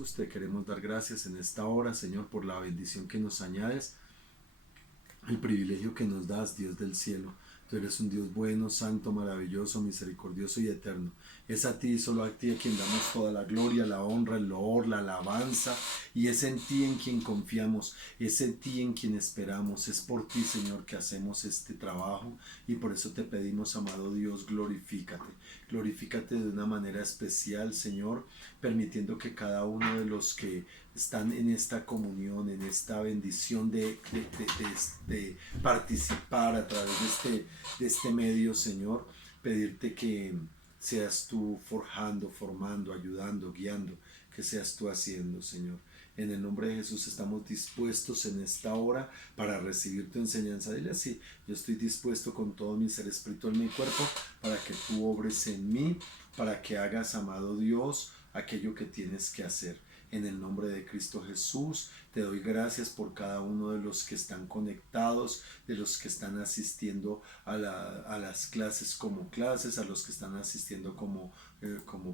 Jesús, te queremos dar gracias en esta hora, Señor, por la bendición que nos añades, el privilegio que nos das, Dios del cielo. Tú eres un Dios bueno, santo, maravilloso, misericordioso y eterno. Es a ti, solo a ti, a quien damos toda la gloria, la honra, el loor, la alabanza. Y es en ti en quien confiamos, es en ti en quien esperamos. Es por ti, Señor, que hacemos este trabajo. Y por eso te pedimos, amado Dios, glorifícate. Glorifícate de una manera especial, Señor, permitiendo que cada uno de los que están en esta comunión, en esta bendición de participar a través de este medio, Señor, pedirte que seas tú forjando, formando, ayudando, guiando, que seas tú haciendo, Señor. En el nombre de Jesús estamos dispuestos en esta hora para recibir tu enseñanza. Dile así: yo estoy dispuesto con todo mi ser, espíritu, alma y cuerpo, para que tú obres en mí, para que hagas, amado Dios, aquello que tienes que hacer. En el nombre de Cristo Jesús, te doy gracias por cada uno de los que están conectados, de los que están asistiendo a las clases como clases, a los que están asistiendo como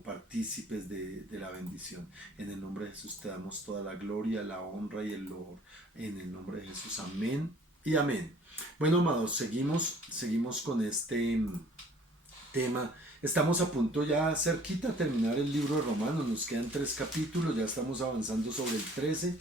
partícipes de la bendición. En el nombre de Jesús te damos toda la gloria, la honra y el loor. En el nombre de Jesús, amén y amén. Bueno, amados, seguimos con este tema. Estamos a punto ya cerquita de terminar el libro de Romanos, nos quedan 3 capítulos, ya estamos avanzando sobre el 13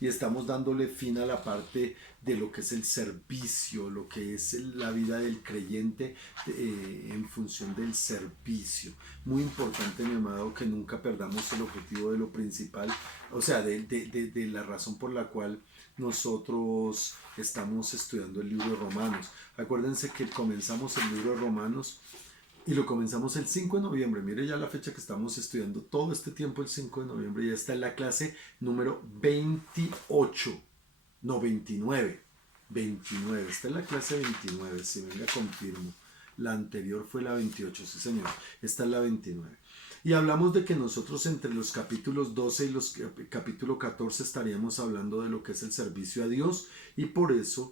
y estamos dándole fin a la parte de lo que es el servicio, lo que es la vida del creyente en función del servicio. Muy importante, mi amado, que nunca perdamos el objetivo de lo principal, o sea, de la razón por la cual nosotros estamos estudiando el libro de Romanos. Acuérdense que comenzamos el libro de Romanos y lo comenzamos el 5 de noviembre. Mire ya la fecha que estamos estudiando todo este tiempo, el 5 de noviembre. Ya está en la clase número 28. No, 29. 29. Esta es la clase 29. Si venga, confirmo. La anterior fue la 28. Sí, señor. Esta es la 29. Y hablamos de que nosotros entre los capítulos 12 y los capítulo 14 estaríamos hablando de lo que es el servicio a Dios. Y por eso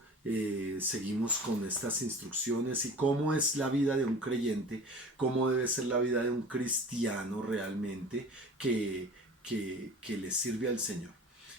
seguimos con estas instrucciones y cómo es la vida de un creyente, cómo debe ser la vida de un cristiano realmente que le sirve al Señor.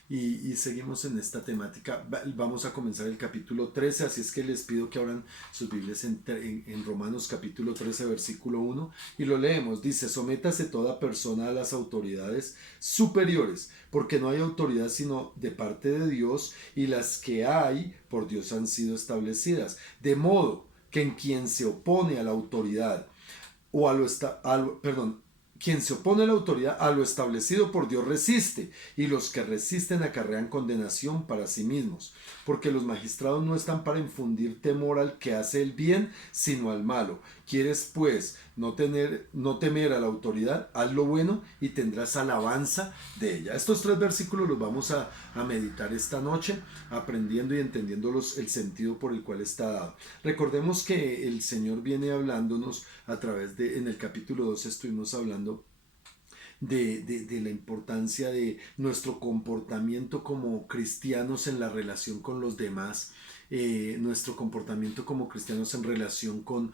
Y seguimos en esta temática. Vamos a comenzar el capítulo 13, así es que les pido que abran sus Biblias en Romanos capítulo 13, versículo 1, y lo leemos. Dice: sométase toda persona a las autoridades superiores, porque no hay autoridad sino de parte de Dios, y las que hay por Dios han sido establecidas. De modo que en quien se opone a la autoridad, quien se opone a la autoridad, a lo establecido por Dios resiste, y los que resisten acarrean condenación para sí mismos, porque los magistrados no están para infundir temor al que hace el bien, sino al malo. ¿Quieres pues no temer a la autoridad? Haz lo bueno y tendrás alabanza de ella. Estos 3 versículos los vamos a meditar esta noche, aprendiendo y entendiendo el sentido por el cual está dado. Recordemos que el Señor viene hablándonos a través en el capítulo 12 estuvimos hablando de la importancia de nuestro comportamiento como cristianos en la relación con los demás, nuestro comportamiento como cristianos en relación con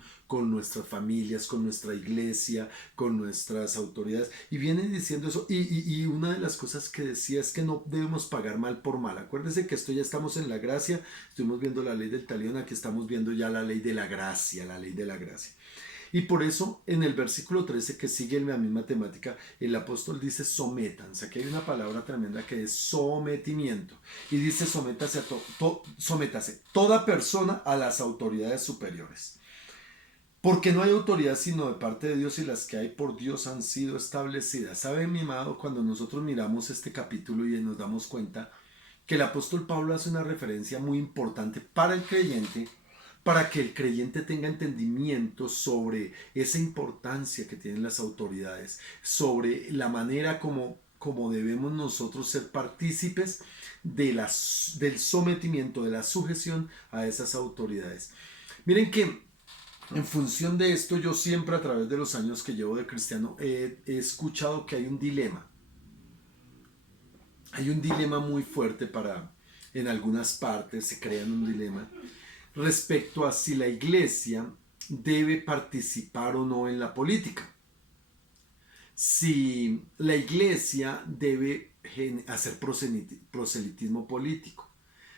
nuestras familias, con nuestra iglesia, con nuestras autoridades, y viene diciendo eso. Y una de las cosas que decía es que no debemos pagar mal por mal. Acuérdense que esto ya estamos en la gracia, estuvimos viendo la ley del talión, aquí estamos viendo ya la ley de la gracia, la ley de la gracia. Y por eso en el versículo 13, que sigue la misma temática, el apóstol dice: sométanse. Aquí hay una palabra tremenda que es sometimiento. Y dice: sométase toda persona a las autoridades superiores. Porque no hay autoridad sino de parte de Dios, y las que hay por Dios han sido establecidas. ¿Sabe, mi amado? Cuando nosotros miramos este capítulo y nos damos cuenta que el apóstol Pablo hace una referencia muy importante para el creyente, para que el creyente tenga entendimiento sobre esa importancia que tienen las autoridades, sobre la manera como debemos nosotros ser partícipes del sometimiento, de la sujeción a esas autoridades. Miren que en función de esto, yo siempre a través de los años que llevo de cristiano he escuchado que hay un dilema. Hay un dilema muy fuerte en algunas partes se crean un dilema respecto a si la iglesia debe participar o no en la política. si la iglesia debe hacer proselitismo político,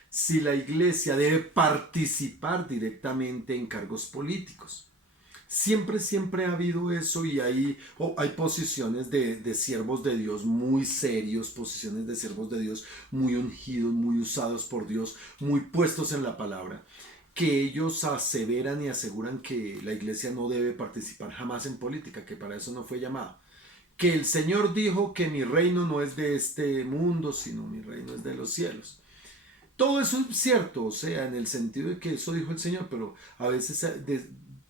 si la iglesia debe participar directamente en cargos políticos. Siempre ha habido eso y hay posiciones de siervos de Dios muy serios, posiciones de siervos de Dios muy ungidos, muy usados por Dios, muy puestos en la palabra, que ellos aseveran y aseguran que la iglesia no debe participar jamás en política, que para eso no fue llamada. Que el Señor dijo que mi reino no es de este mundo, sino mi reino es de los cielos. Todo eso es cierto, o sea, en el sentido de que eso dijo el Señor, pero a veces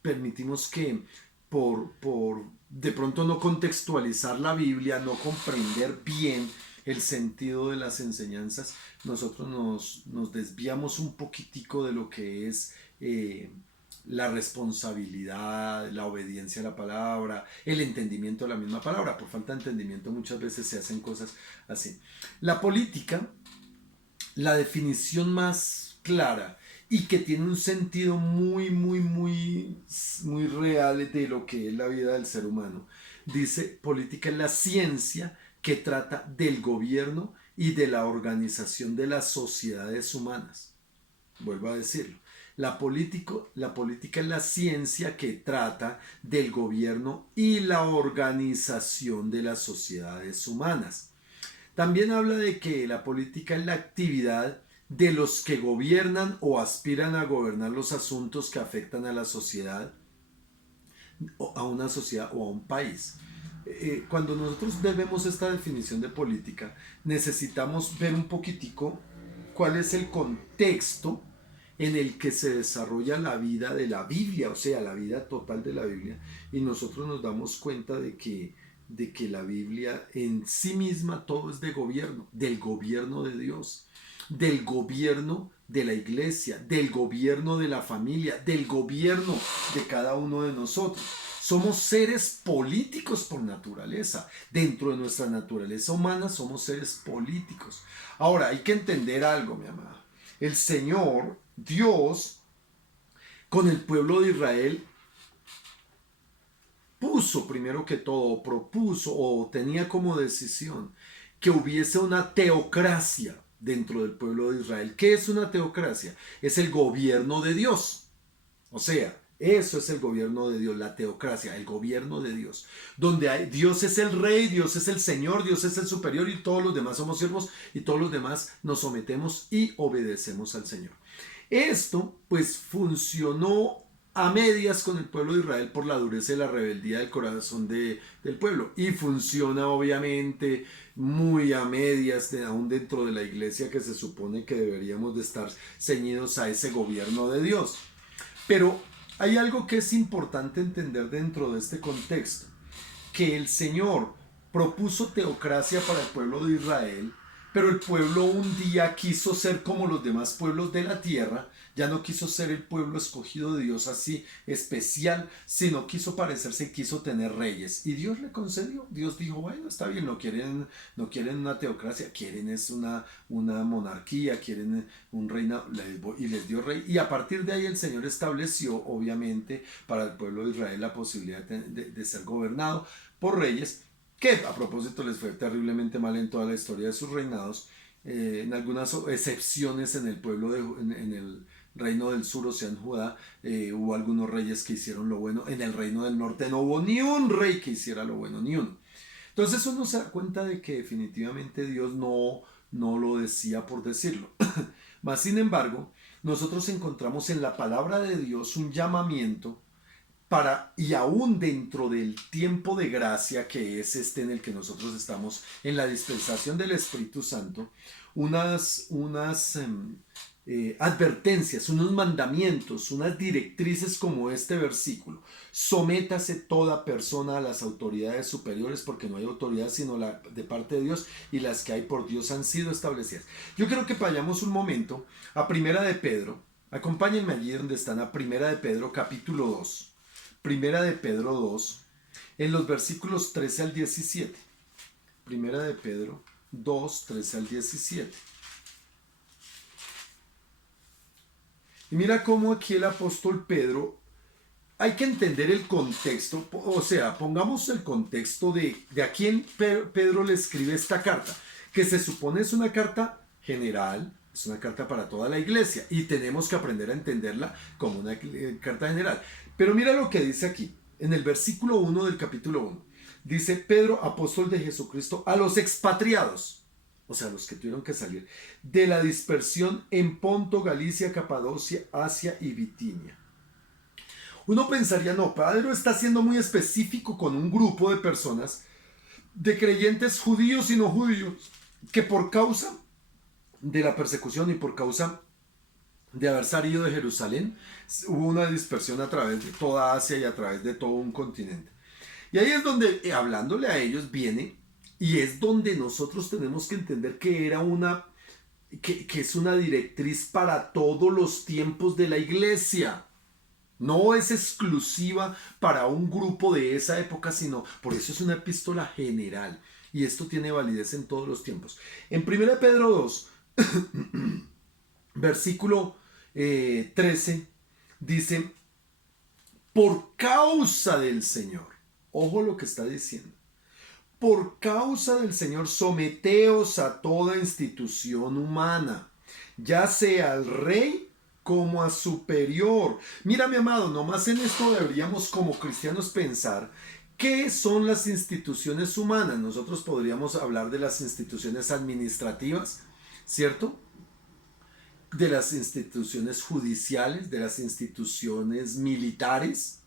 permitimos que por de pronto no contextualizar la Biblia, no comprender bien el sentido de las enseñanzas, nosotros nos desviamos un poquitico de lo que es la responsabilidad, la obediencia a la palabra, el entendimiento de la misma palabra. Por falta de entendimiento muchas veces se hacen cosas así. La política, la definición más clara y que tiene un sentido muy real de lo que es la vida del ser humano. Dice, política es la ciencia que trata del gobierno y de la organización de las sociedades humanas. Vuelvo a decirlo. La política es la ciencia que trata del gobierno y la organización de las sociedades humanas. También habla de que la política es la actividad de los que gobiernan o aspiran a gobernar los asuntos que afectan a la sociedad, a una sociedad o a un país. Cuando nosotros vemos esta definición de política, necesitamos ver un poquitico cuál es el contexto en el que se desarrolla la vida de la Biblia, o sea, la vida total de la Biblia, y nosotros nos damos cuenta de que la Biblia en sí misma todo es de gobierno, del gobierno de Dios, del gobierno de la iglesia, del gobierno de la familia, del gobierno de cada uno de nosotros. Somos seres políticos por naturaleza. Dentro de nuestra naturaleza humana somos seres políticos. Ahora, hay que entender algo, mi amada. El Señor, Dios, con el pueblo de Israel, puso primero que todo, propuso o tenía como decisión que hubiese una teocracia dentro del pueblo de Israel. ¿Qué es una teocracia? Es el gobierno de Dios. O sea, eso es el gobierno de Dios, la teocracia, el gobierno de Dios. Donde Dios es el rey, Dios es el Señor, Dios es el superior y todos los demás somos siervos y todos los demás nos sometemos y obedecemos al Señor. Esto pues funcionó a medias con el pueblo de Israel por la dureza y la rebeldía del corazón del pueblo. Y funciona obviamente muy a medias, aún dentro de la iglesia que se supone que deberíamos de estar ceñidos a ese gobierno de Dios. Pero hay algo que es importante entender dentro de este contexto, que el Señor propuso teocracia para el pueblo de Israel, pero el pueblo un día quiso ser como los demás pueblos de la tierra, ya no quiso ser el pueblo escogido de Dios así especial, sino quiso parecerse y quiso tener reyes. Y Dios le concedió. Dios dijo, bueno, está bien, no quieren una teocracia, quieren es una monarquía, quieren un reino, y les dio rey. Y a partir de ahí el Señor estableció, obviamente, para el pueblo de Israel la posibilidad de ser gobernado por reyes, que a propósito les fue terriblemente mal en toda la historia de sus reinados, en algunas excepciones en el pueblo en el reino del sur, o sea en Judá, hubo algunos reyes que hicieron lo bueno. En el reino del norte no hubo ni un rey que hiciera lo bueno, ni uno. Entonces uno se da cuenta de que definitivamente Dios no lo decía por decirlo. Mas sin embargo, nosotros encontramos en la palabra de Dios un llamamiento y aún dentro del tiempo de gracia que es este en el que nosotros estamos, en la dispensación del Espíritu Santo, unas advertencias, unos mandamientos, unas directrices como este versículo. Sométase toda persona a las autoridades superiores, porque no hay autoridad sino la de parte de Dios, y las que hay por Dios han sido establecidas. Yo quiero que vayamos un momento a Primera de Pedro. Acompáñenme allí donde están, a Primera de Pedro capítulo 2. Primera de Pedro 2, en los versículos 13 al 17. Primera de Pedro 2, 13 al 17. Y mira cómo aquí el apóstol Pedro hay que entender el contexto, o sea, pongamos el contexto de a quién Pedro le escribe esta carta, que se supone es una carta general, es una carta para toda la iglesia y tenemos que aprender a entenderla como una carta general. Pero mira lo que dice aquí, en el versículo 1 del capítulo 1. Dice Pedro, apóstol de Jesucristo, a los expatriados, o sea, los que tuvieron que salir, de la dispersión en Ponto, Galicia, Capadocia, Asia y Bitinia. Uno pensaría, no, Pedro está siendo muy específico con un grupo de personas, de creyentes judíos y no judíos, que por causa de la persecución y por causa de haber salido de Jerusalén, hubo una dispersión a través de toda Asia y a través de todo un continente. Y ahí es donde, hablándole a ellos, viene, y es donde nosotros tenemos que entender que era que es una directriz para todos los tiempos de la iglesia. No es exclusiva para un grupo de esa época, sino, por eso es una epístola general. Y esto tiene validez en todos los tiempos. En 1 Pedro 2, versículo 13, dice, por causa del Señor. Ojo lo que está diciendo. Por causa del Señor, someteos a toda institución humana, ya sea al rey como a superior. Mira, mi amado, nomás en esto deberíamos como cristianos pensar qué son las instituciones humanas. Nosotros podríamos hablar de las instituciones administrativas, ¿cierto? De las instituciones judiciales, de las instituciones militares.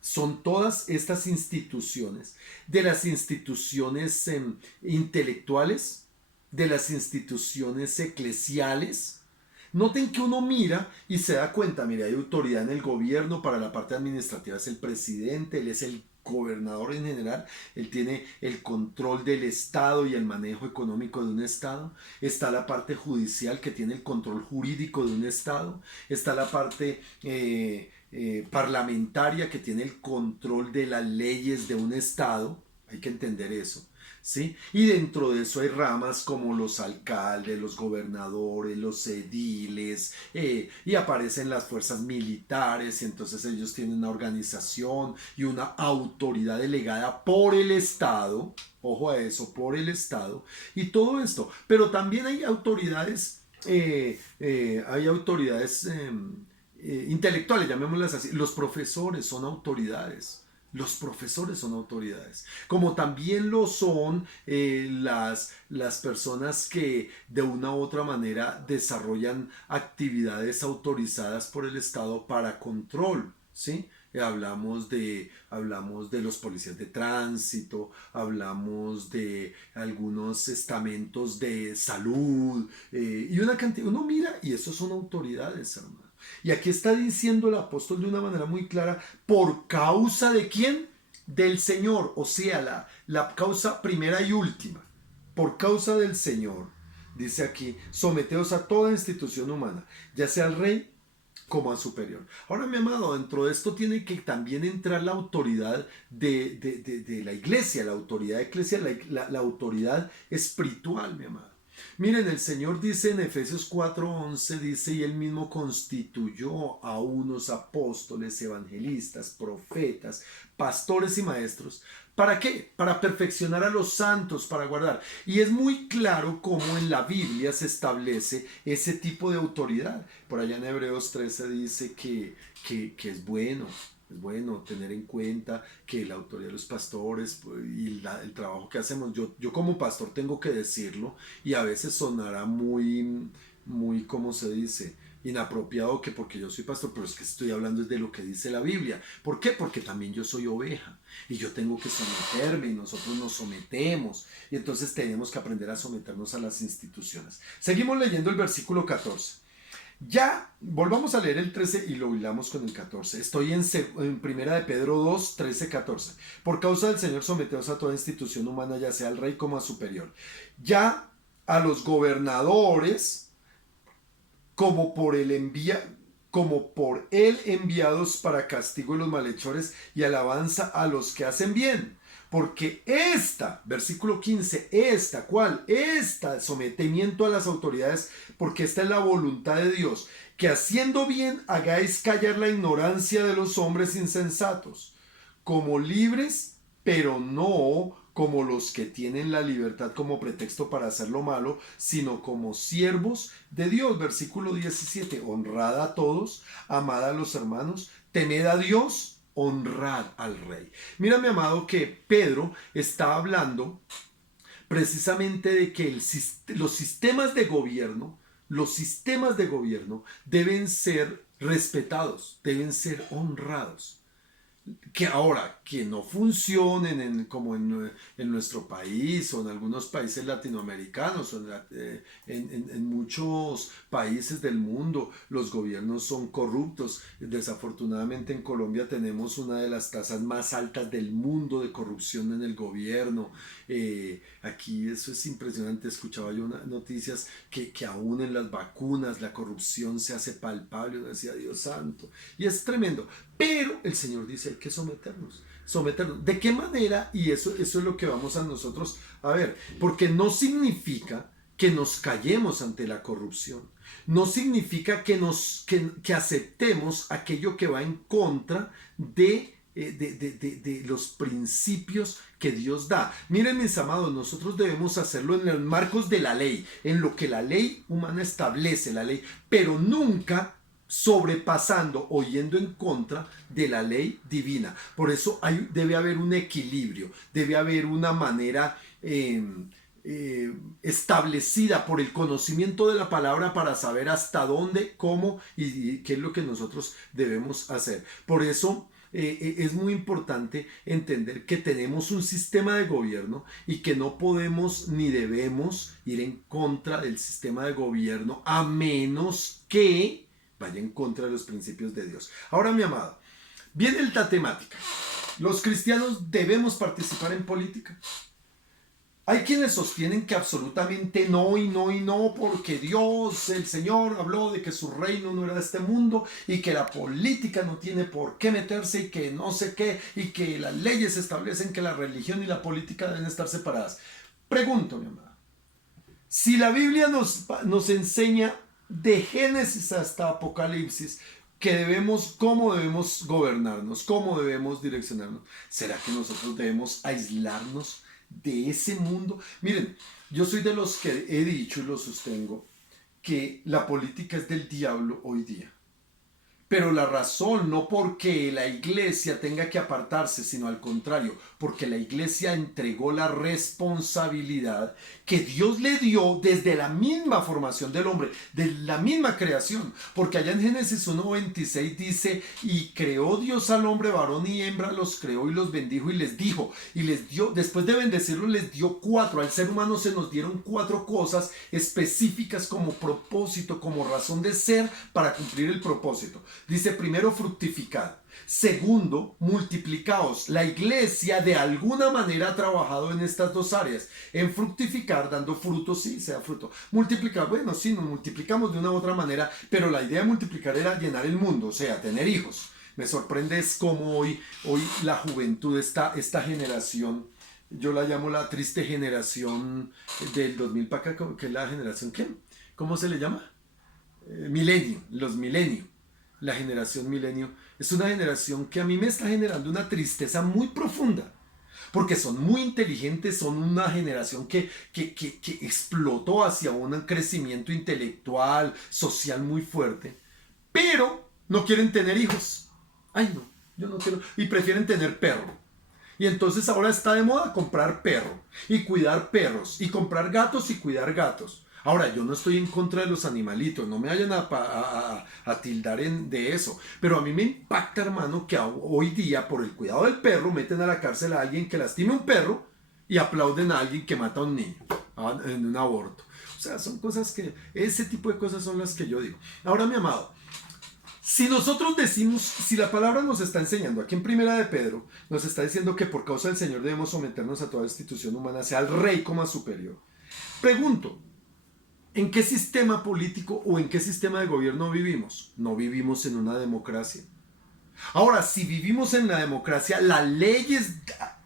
Son todas estas instituciones, de las instituciones intelectuales, de las instituciones eclesiales. Noten que uno mira y se da cuenta, mire, hay autoridad en el gobierno, para la parte administrativa es el presidente, él es el gobernador en general, él tiene el control del Estado y el manejo económico de un Estado. Está la parte judicial, que tiene el control jurídico de un Estado. Está la parte parlamentaria, que tiene el control de las leyes de un Estado. Hay que entender eso, ¿sí? Y dentro de eso hay ramas como los alcaldes, los gobernadores, los ediles, y aparecen las fuerzas militares, y entonces ellos tienen una organización y una autoridad delegada por el Estado. Ojo a eso, por el Estado y todo esto. Pero también hay autoridades, intelectuales, llamémoslas así. Los profesores son autoridades. Los profesores son autoridades, como también lo son las personas que de una u otra manera desarrollan actividades autorizadas por el Estado para control, ¿sí? Hablamos de los policías de tránsito, hablamos de algunos estamentos de salud, y una cantidad, uno mira y esos son autoridades, hermano. Y aquí está diciendo el apóstol de una manera muy clara, ¿por causa de quién? Del Señor, o sea, la causa primera y última. Por causa del Señor, dice aquí, someteos a toda institución humana, ya sea al rey como al superior. Ahora, mi amado, dentro de esto tiene que también entrar la autoridad de la iglesia, la autoridad eclesial, la autoridad espiritual, mi amado. Miren, el Señor dice en Efesios 4:11, dice, y él mismo constituyó a unos apóstoles, evangelistas, profetas, pastores y maestros. ¿Para qué? Para perfeccionar a los santos, para guardar. Y es muy claro cómo en la Biblia se establece ese tipo de autoridad. Por allá en Hebreos 13 dice que es bueno. Es bueno tener en cuenta que la autoridad de los pastores y el trabajo que hacemos, yo como pastor tengo que decirlo, y a veces sonará muy, ¿cómo se dice? Inapropiado, que porque yo soy pastor, pero es que estoy hablando de lo que dice la Biblia. ¿Por qué? Porque también yo soy oveja y yo tengo que someterme, y nosotros nos sometemos, y entonces tenemos que aprender a someternos a las instituciones. Seguimos leyendo el versículo 14. Ya, volvamos a leer el 13 y lo hilamos con el 14. Estoy en primera de Pedro 2, 13, 14. Por causa del Señor, someteos a toda institución humana, ya sea al rey como a superior. Ya a los gobernadores, como por él enviados para castigo de los malhechores y alabanza a los que hacen bien. porque versículo 15, ¿cuál? Sometimiento a las autoridades, porque esta es la voluntad de Dios, que haciendo bien hagáis callar la ignorancia de los hombres insensatos, como libres, pero no como los que tienen la libertad como pretexto para hacer lo malo, sino como siervos de Dios. Versículo 17, honrad a todos, amad a los hermanos, temed a Dios, honrad al rey. Mira, mi amado, que Pedro está hablando precisamente de que los sistemas de gobierno deben ser respetados, deben ser honrados. Que ahora, que no funcionen como en nuestro país o en algunos países latinoamericanos o en muchos países del mundo, los gobiernos son corruptos. Desafortunadamente en Colombia tenemos una de las tasas más altas del mundo de corrupción en el gobierno. Aquí eso es impresionante. Escuchaba yo noticias que aún en las vacunas la corrupción se hace palpable. Uno decía, Dios santo, y es tremendo. Pero el Señor dice, hay que someternos. ¿De qué manera? Y eso es lo que vamos a nosotros a ver. Porque no significa que nos callemos ante la corrupción. No significa que aceptemos aquello que va en contra de los principios que Dios da. Miren, mis amados, nosotros debemos hacerlo en los marcos de la ley, en lo que la ley humana establece, la ley, pero nunca sobrepasando o yendo en contra de la ley divina. Por eso debe haber un equilibrio, debe haber una manera establecida por el conocimiento de la palabra para saber hasta dónde, cómo y qué es lo que nosotros debemos hacer. Por eso es muy importante entender que tenemos un sistema de gobierno y que no podemos ni debemos ir en contra del sistema de gobierno a menos que vaya en contra de los principios de Dios. Ahora, mi amado, viene la temática. ¿Los cristianos debemos participar en política? Hay quienes sostienen que absolutamente no y no y no, porque Dios, el Señor, habló de que su reino no era de este mundo y que la política no tiene por qué meterse y que no sé qué, y que las leyes establecen que la religión y la política deben estar separadas. Pregunto, mi amado, si la Biblia nos enseña de Génesis hasta Apocalipsis cómo debemos gobernarnos, cómo debemos direccionarnos, ¿será que nosotros debemos aislarnos de ese mundo? Miren, yo soy de los que he dicho y lo sostengo que la política es del diablo hoy día. Pero la razón no porque la iglesia tenga que apartarse, sino al contrario, porque la iglesia entregó la responsabilidad que Dios le dio desde la misma formación del hombre, de la misma creación. Porque allá en Génesis 1:26 dice, y creó Dios al hombre, varón y hembra los creó y los bendijo y les dijo, y les dio, después de bendecirlo les dio 4, al ser humano se nos dieron 4 cosas específicas como propósito, como razón de ser para cumplir el propósito. Dice, primero, fructificad. Segundo, multiplicaos. La iglesia de alguna manera ha trabajado en estas 2 áreas. En fructificar, dando fruto, sí, sea fruto. Multiplicar, bueno, sí, nos multiplicamos de una u otra manera, pero la idea de multiplicar era llenar el mundo, o sea, tener hijos. Me sorprende es cómo hoy la juventud, esta generación, yo la llamo la triste generación del 2000 para acá, que es la generación, ¿qué? ¿Cómo se le llama? Milenio, los milenios. La generación milenio es una generación que a mí me está generando una tristeza muy profunda, porque son muy inteligentes, son una generación que explotó hacia un crecimiento intelectual, social muy fuerte, pero no quieren tener hijos. Ay, no, yo no quiero, y prefieren tener perro. Y entonces ahora está de moda comprar perro y cuidar perros y comprar gatos y cuidar gatos. Ahora, yo no estoy en contra de los animalitos, no me vayan a tildar de eso, pero a mí me impacta, hermano, que hoy día por el cuidado del perro meten a la cárcel a alguien que lastime a un perro y aplauden a alguien que mata a un niño en un aborto. O sea, son cosas ese tipo de cosas son las que yo digo. Ahora, mi amado, si nosotros decimos, si la palabra nos está enseñando, aquí en Primera de Pedro, nos está diciendo que por causa del Señor debemos someternos a toda institución humana, sea al rey como a superior. Pregunto, ¿en qué sistema político o en qué sistema de gobierno vivimos? No vivimos en una democracia. Ahora, si vivimos en la democracia, las leyes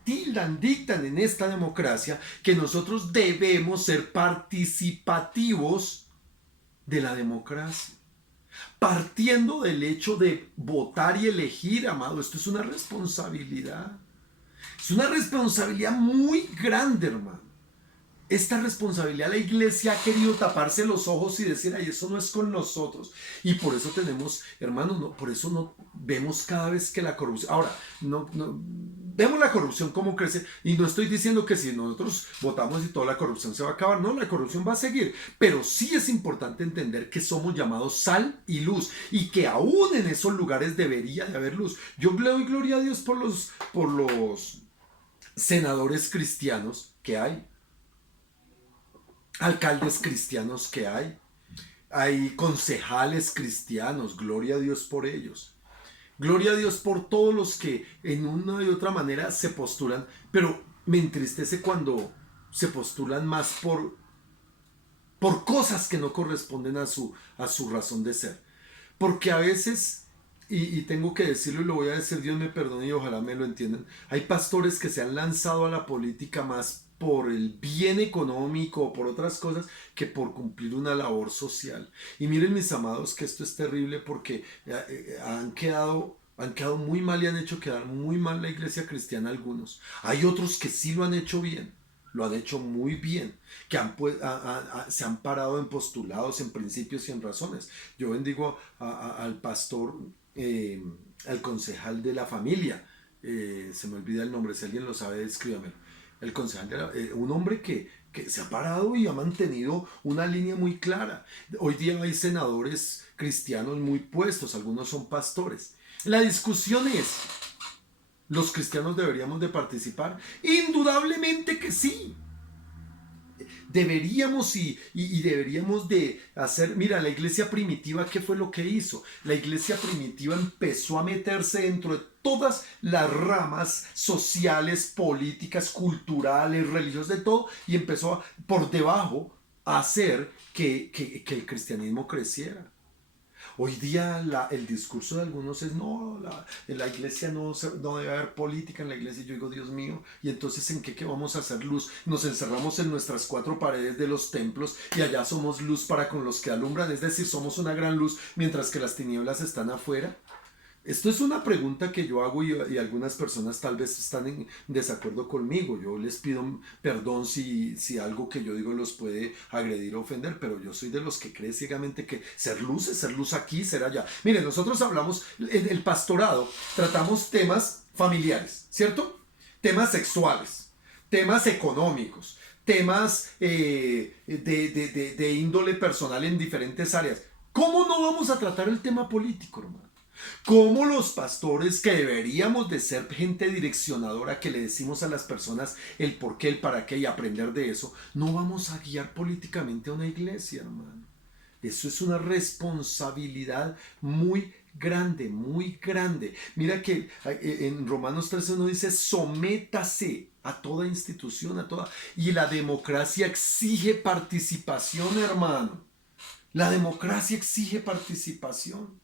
dictan en esta democracia que nosotros debemos ser participativos de la democracia. Partiendo del hecho de votar y elegir, amado, esto es una responsabilidad. Es una responsabilidad muy grande, hermano. Esta responsabilidad la iglesia ha querido taparse los ojos y decir, ay, eso no es con nosotros. Y por eso tenemos, hermanos, no, por eso no vemos cada vez que la corrupción. Ahora, vemos la corrupción como crece. Y no estoy diciendo que si nosotros votamos y toda la corrupción se va a acabar. No, la corrupción va a seguir. Pero sí es importante entender que somos llamados sal y luz. Y que aún en esos lugares debería de haber luz. Yo le doy gloria a Dios por los senadores cristianos que hay. Alcaldes cristianos que hay concejales cristianos, gloria a Dios por ellos, gloria a Dios por todos los que en una y otra manera se postulan, pero me entristece cuando se postulan más por cosas que no corresponden a su razón de ser, porque a veces, y tengo que decirlo y lo voy a decir, Dios me perdone y ojalá me lo entiendan, hay pastores que se han lanzado a la política más por el bien económico o por otras cosas que por cumplir una labor social. Y miren, mis amados, que esto es terrible porque han quedado muy mal y han hecho quedar muy mal la iglesia cristiana algunos. Hay otros que sí lo han hecho bien, lo han hecho muy bien, que se han parado en postulados, en principios y en razones. Yo bendigo al pastor, al concejal de la familia, se me olvida el nombre, si alguien lo sabe, escríbamelo. El concejal un hombre que se ha parado y ha mantenido una línea muy clara. Hoy día hay senadores cristianos muy puestos, algunos son pastores. La discusión es, ¿los cristianos deberíamos de participar? Indudablemente que sí. Deberíamos y deberíamos de hacer, mira, la iglesia primitiva, ¿qué fue lo que hizo? La iglesia primitiva empezó a meterse dentro de todas las ramas sociales, políticas, culturales, religiosas, de todo, y empezó por debajo a hacer que el cristianismo creciera. Hoy día el discurso de algunos es, no, en la iglesia no debe haber política en la iglesia. Y yo digo, Dios mío, ¿y entonces en qué vamos a hacer luz? Nos encerramos en nuestras 4 paredes de los templos y allá somos luz para con los que alumbran. Es decir, somos una gran luz mientras que las tinieblas están afuera. Esto es una pregunta que yo hago y algunas personas tal vez están en desacuerdo conmigo. Yo les pido perdón si algo que yo digo los puede agredir o ofender, pero yo soy de los que cree ciegamente que ser luz es ser luz aquí, ser allá. Miren, nosotros hablamos, en el pastorado tratamos temas familiares, ¿cierto? Temas sexuales, temas económicos, temas de índole personal en diferentes áreas. ¿Cómo no vamos a tratar el tema político, hermano? Como los pastores que deberíamos de ser gente direccionadora que le decimos a las personas el por qué, el para qué y aprender de eso, no vamos a guiar políticamente a una iglesia, hermano. Eso es una responsabilidad muy grande, muy grande. Mira que en Romanos 13 dice, sométase a toda institución, a toda... Y la democracia exige participación, hermano. La democracia exige participación.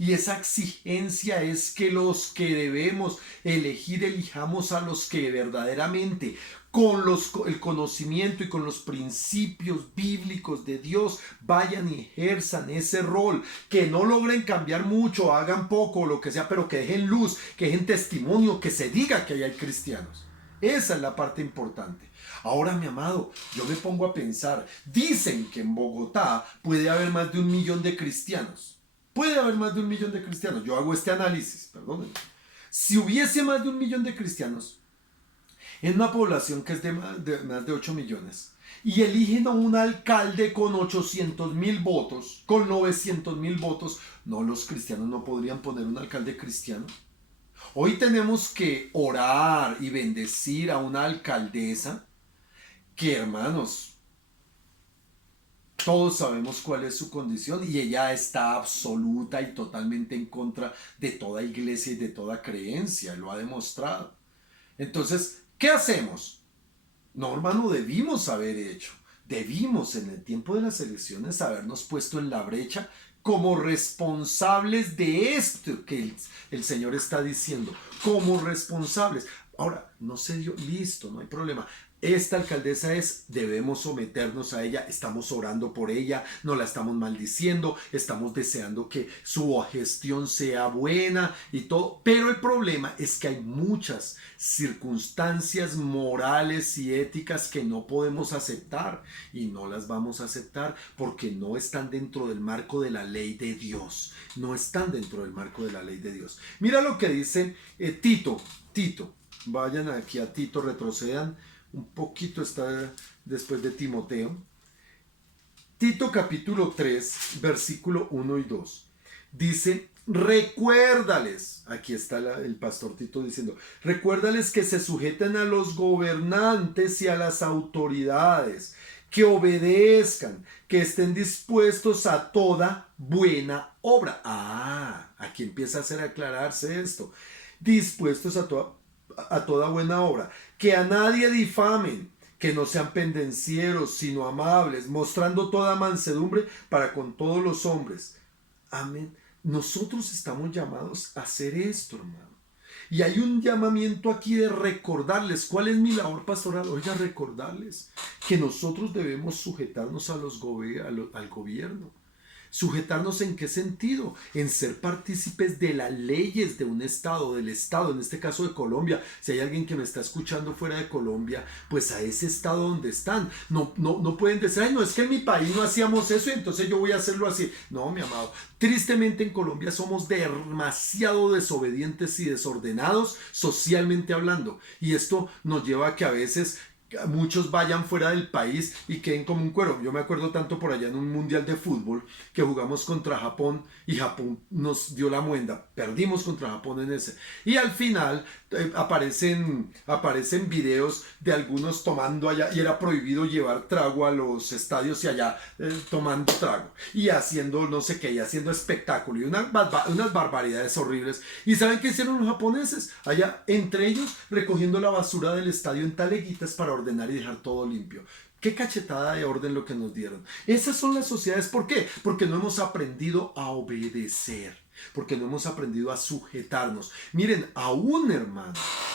Y esa exigencia es que los que debemos elegir, elijamos a los que verdaderamente con el conocimiento y con los principios bíblicos de Dios vayan y ejerzan ese rol, que no logren cambiar mucho, hagan poco, lo que sea, pero que dejen luz, que dejen testimonio, que se diga que hay cristianos. Esa es la parte importante. Ahora, mi amado, yo me pongo a pensar, dicen que en Bogotá puede haber más de 1 millón de cristianos. Puede haber más de 1 millón de cristianos. Yo hago este análisis, perdónenme. Si hubiese más de 1 millón de cristianos en una población que es de más de 8 millones y eligen a un alcalde con 800,000 votos, con 900,000 votos, no, los cristianos no podrían poner un alcalde cristiano. Hoy tenemos que orar y bendecir a una alcaldesa que, hermanos, todos sabemos cuál es su condición y ella está absoluta y totalmente en contra de toda iglesia y de toda creencia, lo ha demostrado. Entonces, ¿qué hacemos? No, hermano, debimos haber hecho, debimos en el tiempo de las elecciones habernos puesto en la brecha como responsables de esto que el Señor está diciendo, como responsables. Ahora, no se dio, listo, no hay problema. Esta alcaldesa debemos someternos a ella, estamos orando por ella, no la estamos maldiciendo, estamos deseando que su gestión sea buena y todo, pero el problema es que hay muchas circunstancias morales y éticas que no podemos aceptar y no las vamos a aceptar porque no están dentro del marco de la ley de Dios, no están dentro del marco de la ley de Dios. Mira lo que dice Tito, vayan aquí a Tito, retrocedan un poquito, está después de Timoteo. Tito capítulo 3, versículo 1 y 2. Dice, recuérdales, aquí está el pastor Tito diciendo, recuérdales que se sujeten a los gobernantes y a las autoridades, que obedezcan, que estén dispuestos a toda buena obra. Aquí empieza a hacer aclararse esto. Dispuestos a toda buena obra, que a nadie difamen, que no sean pendencieros, sino amables, mostrando toda mansedumbre para con todos los hombres. Amén. Nosotros estamos llamados a hacer esto, hermano. Y hay un llamamiento aquí de recordarles. ¿Cuál es mi labor pastoral? Oiga, recordarles que nosotros debemos sujetarnos al gobierno. ¿Sujetarnos en qué sentido? En ser partícipes de las leyes de un estado, del estado, en este caso de Colombia. Si hay alguien que me está escuchando fuera de Colombia, pues a ese estado donde están. No pueden decir, ay, no, es que en mi país no hacíamos eso y entonces yo voy a hacerlo así. No, mi amado. Tristemente en Colombia somos demasiado desobedientes y desordenados socialmente hablando. Y esto nos lleva a que a veces muchos vayan fuera del país y queden como un cuero. Yo me acuerdo tanto por allá en un mundial de fútbol que jugamos contra Japón y Japón nos dio la muenda. Perdimos contra Japón en ese. Y al final aparecen videos de algunos tomando allá y era prohibido llevar trago a los estadios y allá tomando trago y haciendo no sé qué y haciendo espectáculo y unas barbaridades horribles. ¿Y saben qué hicieron los japoneses? Allá entre ellos recogiendo la basura del estadio en taleguitas para ordenar y dejar todo limpio. Qué cachetada de orden lo que nos dieron. Esas son las sociedades. ¿Por qué? Porque no hemos aprendido a obedecer. Porque no hemos aprendido a sujetarnos. Miren, aún hermano,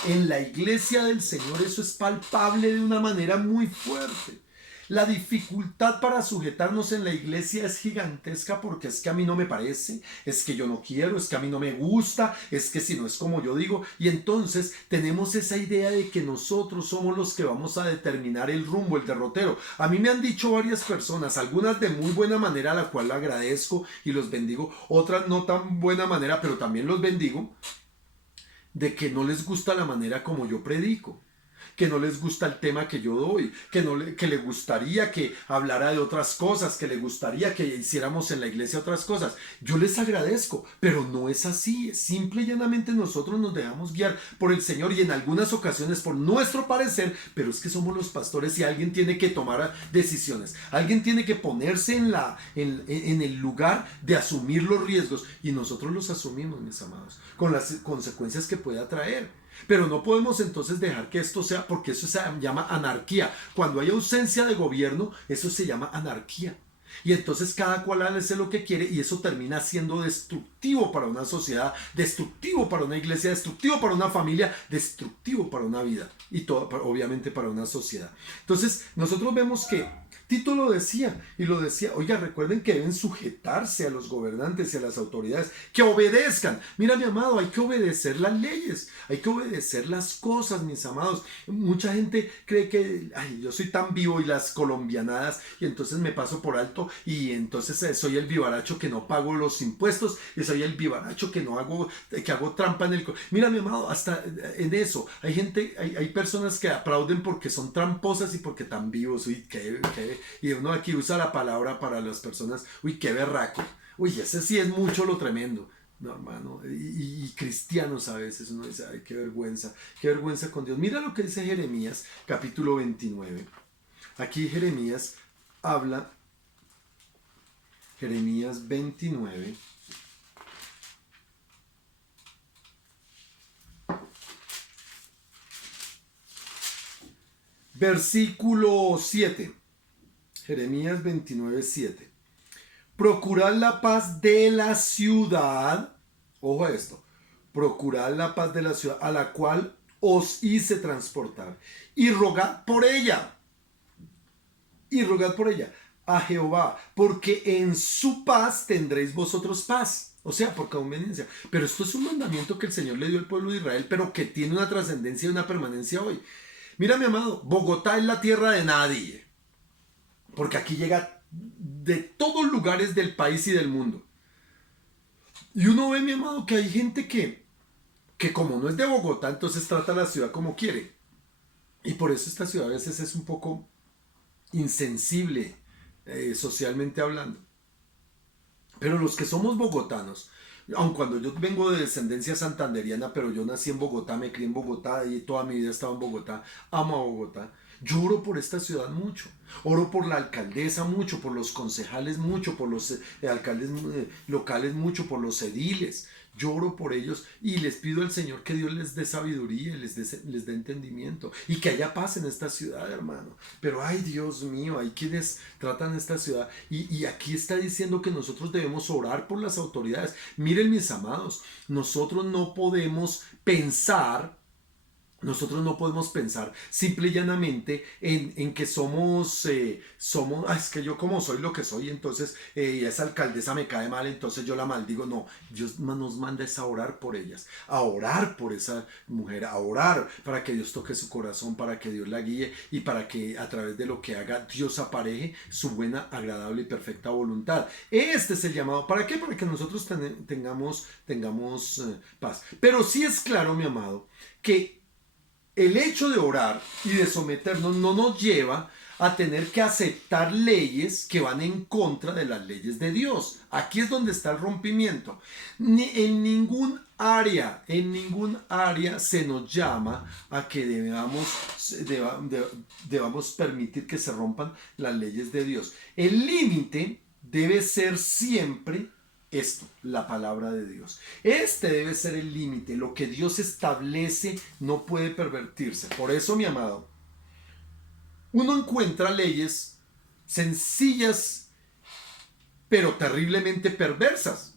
en la iglesia del Señor eso es palpable de una manera muy fuerte. La dificultad para sujetarnos en la iglesia es gigantesca porque es que a mí no me parece, es que yo no quiero, es que a mí no me gusta, es que si no es como yo digo. Y entonces tenemos esa idea de que nosotros somos los que vamos a determinar el rumbo, el derrotero. A mí me han dicho varias personas, algunas de muy buena manera, a la cual agradezco y los bendigo, otras no tan buena manera, pero también los bendigo, de que no les gusta la manera como yo predico, que no les gusta el tema que yo doy, que le gustaría que hablara de otras cosas, que le gustaría que hiciéramos en la iglesia otras cosas. Yo les agradezco, pero no es así. Simple y llanamente nosotros nos dejamos guiar por el Señor y en algunas ocasiones por nuestro parecer, pero es que somos los pastores y alguien tiene que tomar decisiones. Alguien tiene que ponerse en el lugar de asumir los riesgos y nosotros los asumimos, mis amados, con las consecuencias que pueda traer. Pero no podemos entonces dejar que esto sea, porque eso se llama anarquía. Cuando hay ausencia de gobierno, eso se llama anarquía. Y entonces cada cual hace lo que quiere y eso termina siendo destructivo para una sociedad, destructivo para una iglesia, destructivo para una familia, destructivo para una vida y todo, obviamente para una sociedad. Entonces nosotros vemos que Tito lo decía y lo decía, oiga, recuerden que deben sujetarse a los gobernantes y a las autoridades, que obedezcan. Mira, mi amado, hay que obedecer las leyes, hay que obedecer las cosas, mis amados. Mucha gente cree que, ay, yo soy tan vivo y las colombianadas y entonces me paso por alto y entonces soy el vivaracho que no pago los impuestos y soy el vivaracho que hago trampa en el... Mira, mi amado, hasta en eso, hay personas que aplauden porque son tramposas y porque están vivos. Uy, y uno aquí usa la palabra para las personas, uy, qué berraco, uy, ese sí es mucho lo tremendo, no, hermano, y cristianos a veces uno dice, ay, qué vergüenza con Dios. Mira lo que dice Jeremías, capítulo 29, aquí Jeremías habla, Jeremías 29, versículo 7. Jeremías 29:7. Procurad la paz de la ciudad, ojo a esto, procurad la paz de la ciudad a la cual os hice transportar, y rogad por ella, a Jehová, porque en su paz tendréis vosotros paz. O sea, por conveniencia. Pero esto es un mandamiento que el Señor le dio al pueblo de Israel, pero que tiene una trascendencia y una permanencia hoy. Mira, mi amado, Bogotá es la tierra de nadie, porque aquí llega de todos lugares del país y del mundo. Y uno ve, mi amado, que hay gente que como no es de Bogotá, entonces trata la ciudad como quiere. Y por eso esta ciudad a veces es un poco insensible, socialmente hablando. Pero los que somos bogotanos, aun cuando yo vengo de descendencia santanderiana, pero yo nací en Bogotá, me crié en Bogotá y toda mi vida he estado en Bogotá, amo a Bogotá. Yo oro por esta ciudad mucho, oro por la alcaldesa mucho, por los concejales mucho, por los alcaldes locales mucho, por los ediles. Yo oro por ellos y les pido al Señor que Dios les dé sabiduría, les dé entendimiento y que haya paz en esta ciudad, hermano. Pero ay, Dios mío, hay quienes tratan esta ciudad y aquí está diciendo que nosotros debemos orar por las autoridades. Miren, mis amados, nosotros no podemos pensar simple y llanamente en que es que yo como soy lo que soy, entonces esa alcaldesa me cae mal, entonces yo la maldigo. No, Dios nos manda es a orar por ellas, a orar por esa mujer, a orar para que Dios toque su corazón, para que Dios la guíe y para que a través de lo que haga Dios apareje su buena, agradable y perfecta voluntad. Este es el llamado. ¿Para qué? Para que nosotros tengamos paz. Pero sí es claro, mi amado, que el hecho de orar y de someternos no nos lleva a tener que aceptar leyes que van en contra de las leyes de Dios. Aquí es donde está el rompimiento. En ningún área se nos llama a que debamos permitir que se rompan las leyes de Dios. El límite debe ser siempre esto, la palabra de Dios. Este debe ser el límite. Lo que Dios establece no puede pervertirse. Por eso, mi amado, uno encuentra leyes sencillas, pero terriblemente perversas.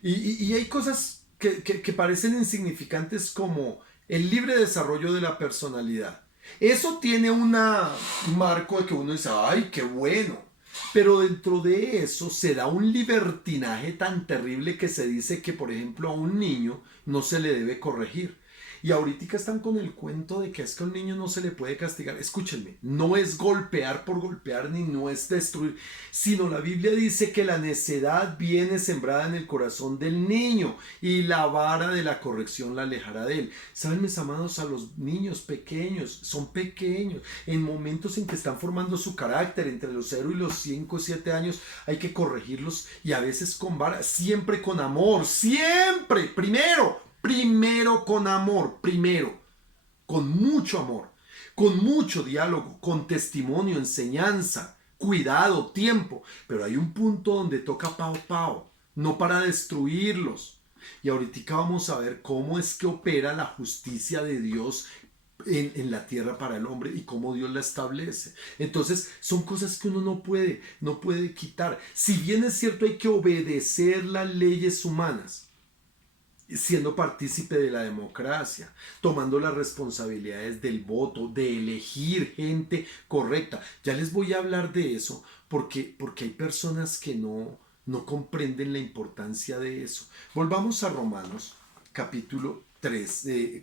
Y hay cosas que parecen insignificantes, como el libre desarrollo de la personalidad. Eso tiene un marco de que uno dice, ay, qué bueno. Pero dentro de eso se da un libertinaje tan terrible que se dice que, por ejemplo, a un niño no se le debe corregir. Y ahorita están con el cuento de que es que a un niño no se le puede castigar. Escúchenme, no es golpear por golpear ni no es destruir, sino la Biblia dice que la necedad viene sembrada en el corazón del niño y la vara de la corrección la alejará de él. ¿Saben, mis amados? A los niños pequeños, son pequeños, en momentos en que están formando su carácter, entre los 0 y los 5 o 7 años, hay que corregirlos y a veces con vara, siempre con amor, siempre, primero con amor, con mucho amor, con mucho diálogo, con testimonio, enseñanza, cuidado, tiempo. Pero hay un punto donde toca pao, no para destruirlos. Y ahorita vamos a ver cómo es que opera la justicia de Dios en la tierra para el hombre y cómo Dios la establece. Entonces son cosas que uno no puede quitar. Si bien es cierto, hay que obedecer las leyes humanas, siendo partícipe de la democracia, tomando las responsabilidades del voto, de elegir gente correcta. Ya les voy a hablar de eso porque hay personas que no comprenden la importancia de eso. Volvamos a Romanos capítulo 13,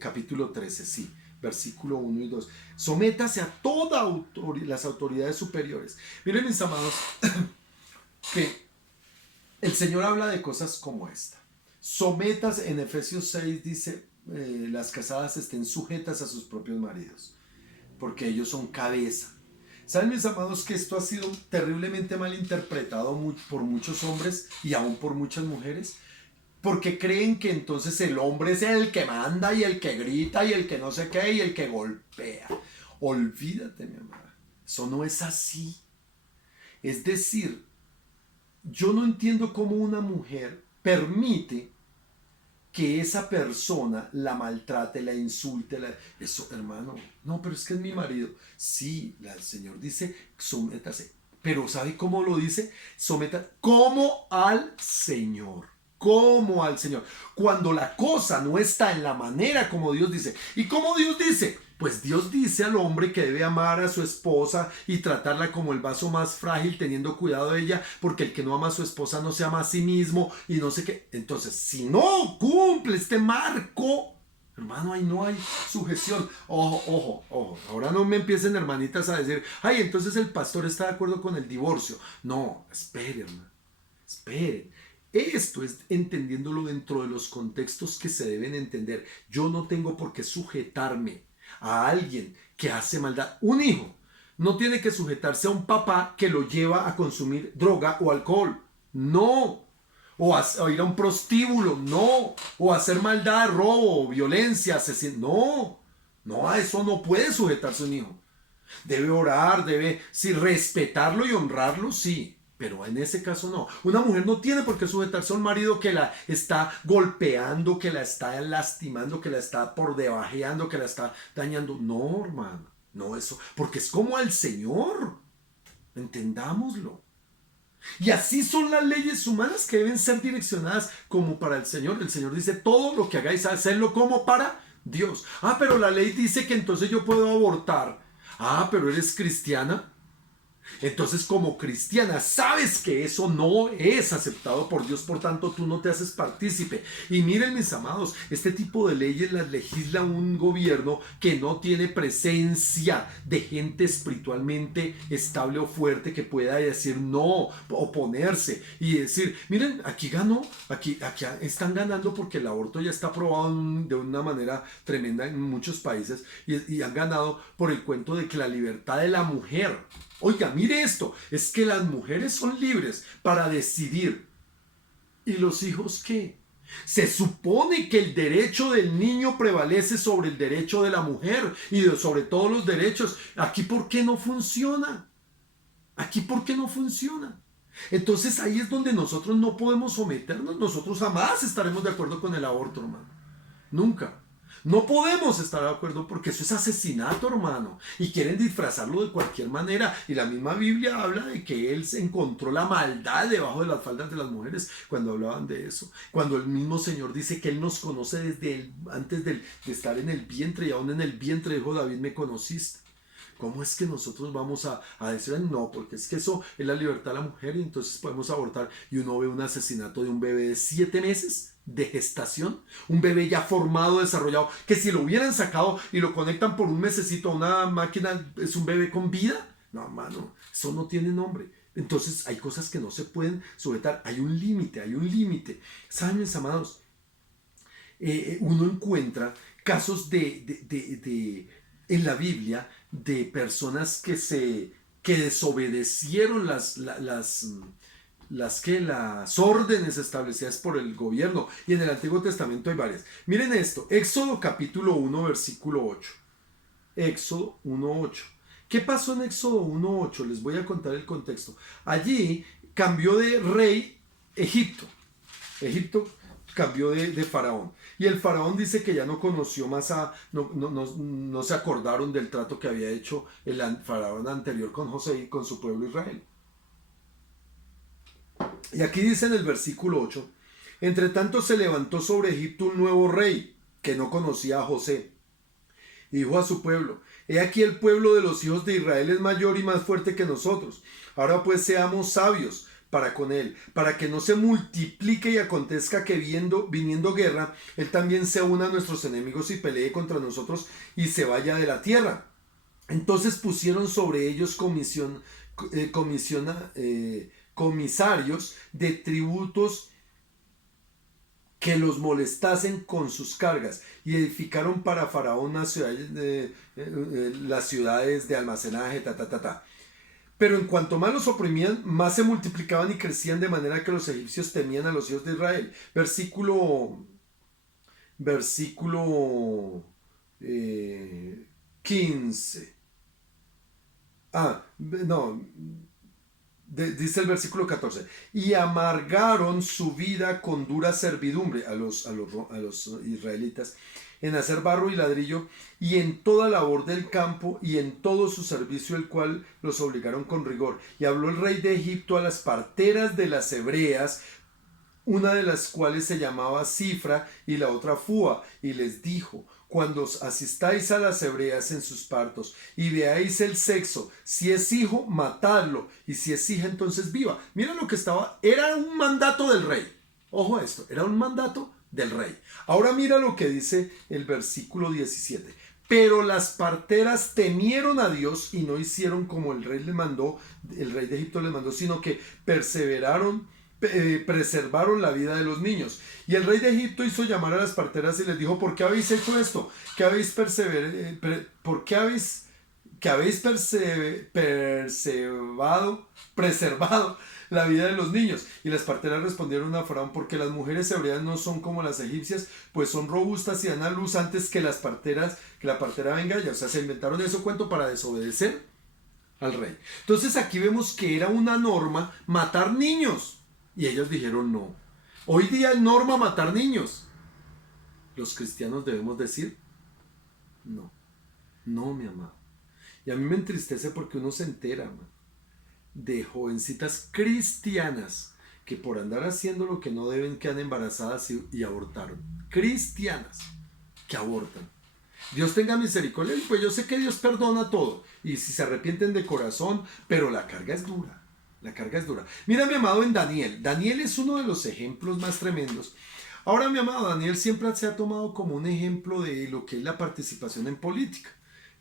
sí, versículo 1 y 2. Sométase a todas las autoridades superiores. Miren, mis amados, que el Señor habla de cosas como esta. Sometas, en Efesios 6 dice, las casadas estén sujetas a sus propios maridos, porque ellos son cabeza. ¿Saben, mis amados, que esto ha sido terriblemente mal interpretado por muchos hombres y aún por muchas mujeres? Porque creen que entonces el hombre es el que manda y el que grita y el que no sé qué y el que golpea. Olvídate, mi amada, eso no es así. Es decir, yo no entiendo cómo una mujer permite que esa persona la maltrate, la insulte, eso, hermano, no, pero es que es mi marido. Sí, el Señor dice, sométase, pero ¿sabe cómo lo dice? Someta como al Señor, como al Señor. Cuando la cosa no está en la manera como Dios dice. ¿Y como Dios dice? Pues Dios dice al hombre que debe amar a su esposa y tratarla como el vaso más frágil, teniendo cuidado de ella, porque el que no ama a su esposa no se ama a sí mismo y no sé qué. Entonces, si no cumple este marco, hermano, ahí no hay sujeción. Ojo, ojo, ojo. Ahora no me empiecen, hermanitas, a decir, ay, entonces el pastor está de acuerdo con el divorcio. No, espere, hermano. Espere. Esto es entendiéndolo dentro de los contextos que se deben entender. Yo no tengo por qué sujetarme a alguien que hace maldad. Un hijo no tiene que sujetarse a un papá que lo lleva a consumir droga o alcohol. No. O ir a un prostíbulo. No. O hacer maldad, robo, violencia, asesinato. No. No, a eso no puede sujetarse un hijo. Debe orar, debe sí, respetarlo y honrarlo, sí. Pero en ese caso no. Una mujer no tiene por qué sujetarse a un marido que la está golpeando, que la está lastimando, que la está por debajeando, que la está dañando. No, hermano. No eso. Porque es como al Señor. Entendámoslo. Y así son las leyes humanas que deben ser direccionadas como para el Señor. El Señor dice, todo lo que hagáis, hacedlo como para Dios. Ah, pero la ley dice que entonces yo puedo abortar. Ah, pero eres cristiana. Entonces, como cristiana, sabes que eso no es aceptado por Dios, por tanto tú no te haces partícipe. Y miren, mis amados, este tipo de leyes las legisla un gobierno que no tiene presencia de gente espiritualmente estable o fuerte que pueda decir no, oponerse y decir, miren, aquí ganó, aquí están ganando porque el aborto ya está aprobado de una manera tremenda en muchos países y han ganado por el cuento de que la libertad de la mujer. Oiga, mire esto, es que las mujeres son libres para decidir. ¿Y los hijos qué? Se supone que el derecho del niño prevalece sobre el derecho de la mujer y sobre todos los derechos. ¿Aquí por qué no funciona? ¿Aquí por qué no funciona? Entonces ahí es donde nosotros no podemos someternos. Nosotros jamás estaremos de acuerdo con el aborto, hermano. Nunca. No podemos estar de acuerdo porque eso es asesinato, hermano. Y quieren disfrazarlo de cualquier manera. Y la misma Biblia habla de que Él se encontró la maldad debajo de las faldas de las mujeres cuando hablaban de eso. Cuando el mismo Señor dice que Él nos conoce desde antes de estar en el vientre y aún en el vientre dijo David, me conociste. ¿Cómo es que nosotros vamos a decir no? Porque es que eso es la libertad de la mujer y entonces podemos abortar y uno ve un asesinato de un bebé de 7 meses de gestación, un bebé ya formado, desarrollado, que si lo hubieran sacado y lo conectan por un mesecito a una máquina, ¿es un bebé con vida? No, hermano, eso no tiene nombre. Entonces hay cosas que no se pueden sujetar, hay un límite, hay un límite. ¿Saben, mis amados? Uno encuentra casos en la Biblia de personas que desobedecieron las órdenes establecidas por el gobierno. Y en el Antiguo Testamento hay varias. Miren esto, Éxodo capítulo 1 versículo 8. Éxodo 1:8. ¿Qué pasó en Éxodo 1:8? Les voy a contar el contexto. Allí cambió de rey Egipto. Egipto cambió de faraón. Y el faraón dice que ya no conoció más no se acordaron del trato que había hecho el faraón anterior con José y con su pueblo Israel. Y aquí dice en el versículo 8, entre tanto se levantó sobre Egipto un nuevo rey que no conocía a José. Y dijo a su pueblo, he aquí el pueblo de los hijos de Israel es mayor y más fuerte que nosotros. Ahora pues seamos sabios para con él, para que no se multiplique y acontezca que viniendo guerra, él también se una a nuestros enemigos y pelee contra nosotros y se vaya de la tierra. Entonces pusieron sobre ellos comisarios de tributos que los molestasen con sus cargas y edificaron para Faraón las ciudades de almacenaje, Pero en cuanto más los oprimían, más se multiplicaban y crecían de manera que los egipcios temían a los hijos de Israel. Versículo 15. Dice el versículo 14, y amargaron su vida con dura servidumbre a los israelitas, en hacer barro y ladrillo, y en toda labor del campo, y en todo su servicio, el cual los obligaron con rigor. Y habló el rey de Egipto a las parteras de las hebreas, una de las cuales se llamaba Cifra y la otra Fua, y les dijo: cuando asistáis a las hebreas en sus partos y veáis el sexo, si es hijo, matadlo, y si es hija, entonces viva. Mira lo que era un mandato del rey. Ojo a esto, era un mandato del rey. Ahora mira lo que dice el versículo 17. Pero las parteras temieron a Dios y no hicieron como el rey de Egipto les mandó, sino que preservaron la vida de los niños. Y el rey de Egipto hizo llamar a las parteras y les dijo: ¿por qué habéis hecho esto? ¿Por qué habéis preservado la vida de los niños? Y las parteras respondieron a Faraón: porque las mujeres hebreas no son como las egipcias, pues son robustas y dan a luz antes que la partera venga ya. O sea, se inventaron ese cuento para desobedecer al rey. Entonces aquí vemos que era una norma matar niños. Y ellos dijeron no. Hoy día es norma matar niños. Los cristianos debemos decir no. No, mi amado. Y a mí me entristece porque uno se entera, man, de jovencitas cristianas que por andar haciendo lo que no deben quedan embarazadas y abortaron. Cristianas que abortan. Dios tenga misericordia, pues yo sé que Dios perdona todo y si se arrepienten de corazón, pero la carga es dura. La carga es dura. Mira, mi amado, en Daniel. Daniel es uno de los ejemplos más tremendos. Ahora, mi amado, Daniel siempre se ha tomado como un ejemplo de lo que es la participación en política,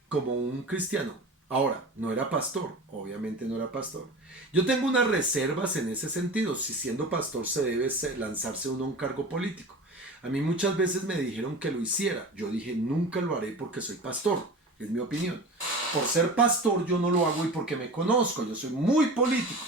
como un cristiano. Ahora, no era pastor, obviamente no era pastor. Yo tengo unas reservas en ese sentido, si siendo pastor se debe lanzarse uno a un cargo político. A mí muchas veces me dijeron que lo hiciera. Yo dije, nunca lo haré porque soy pastor. Es mi opinión. Por ser pastor yo no lo hago y porque me conozco. Yo soy muy político.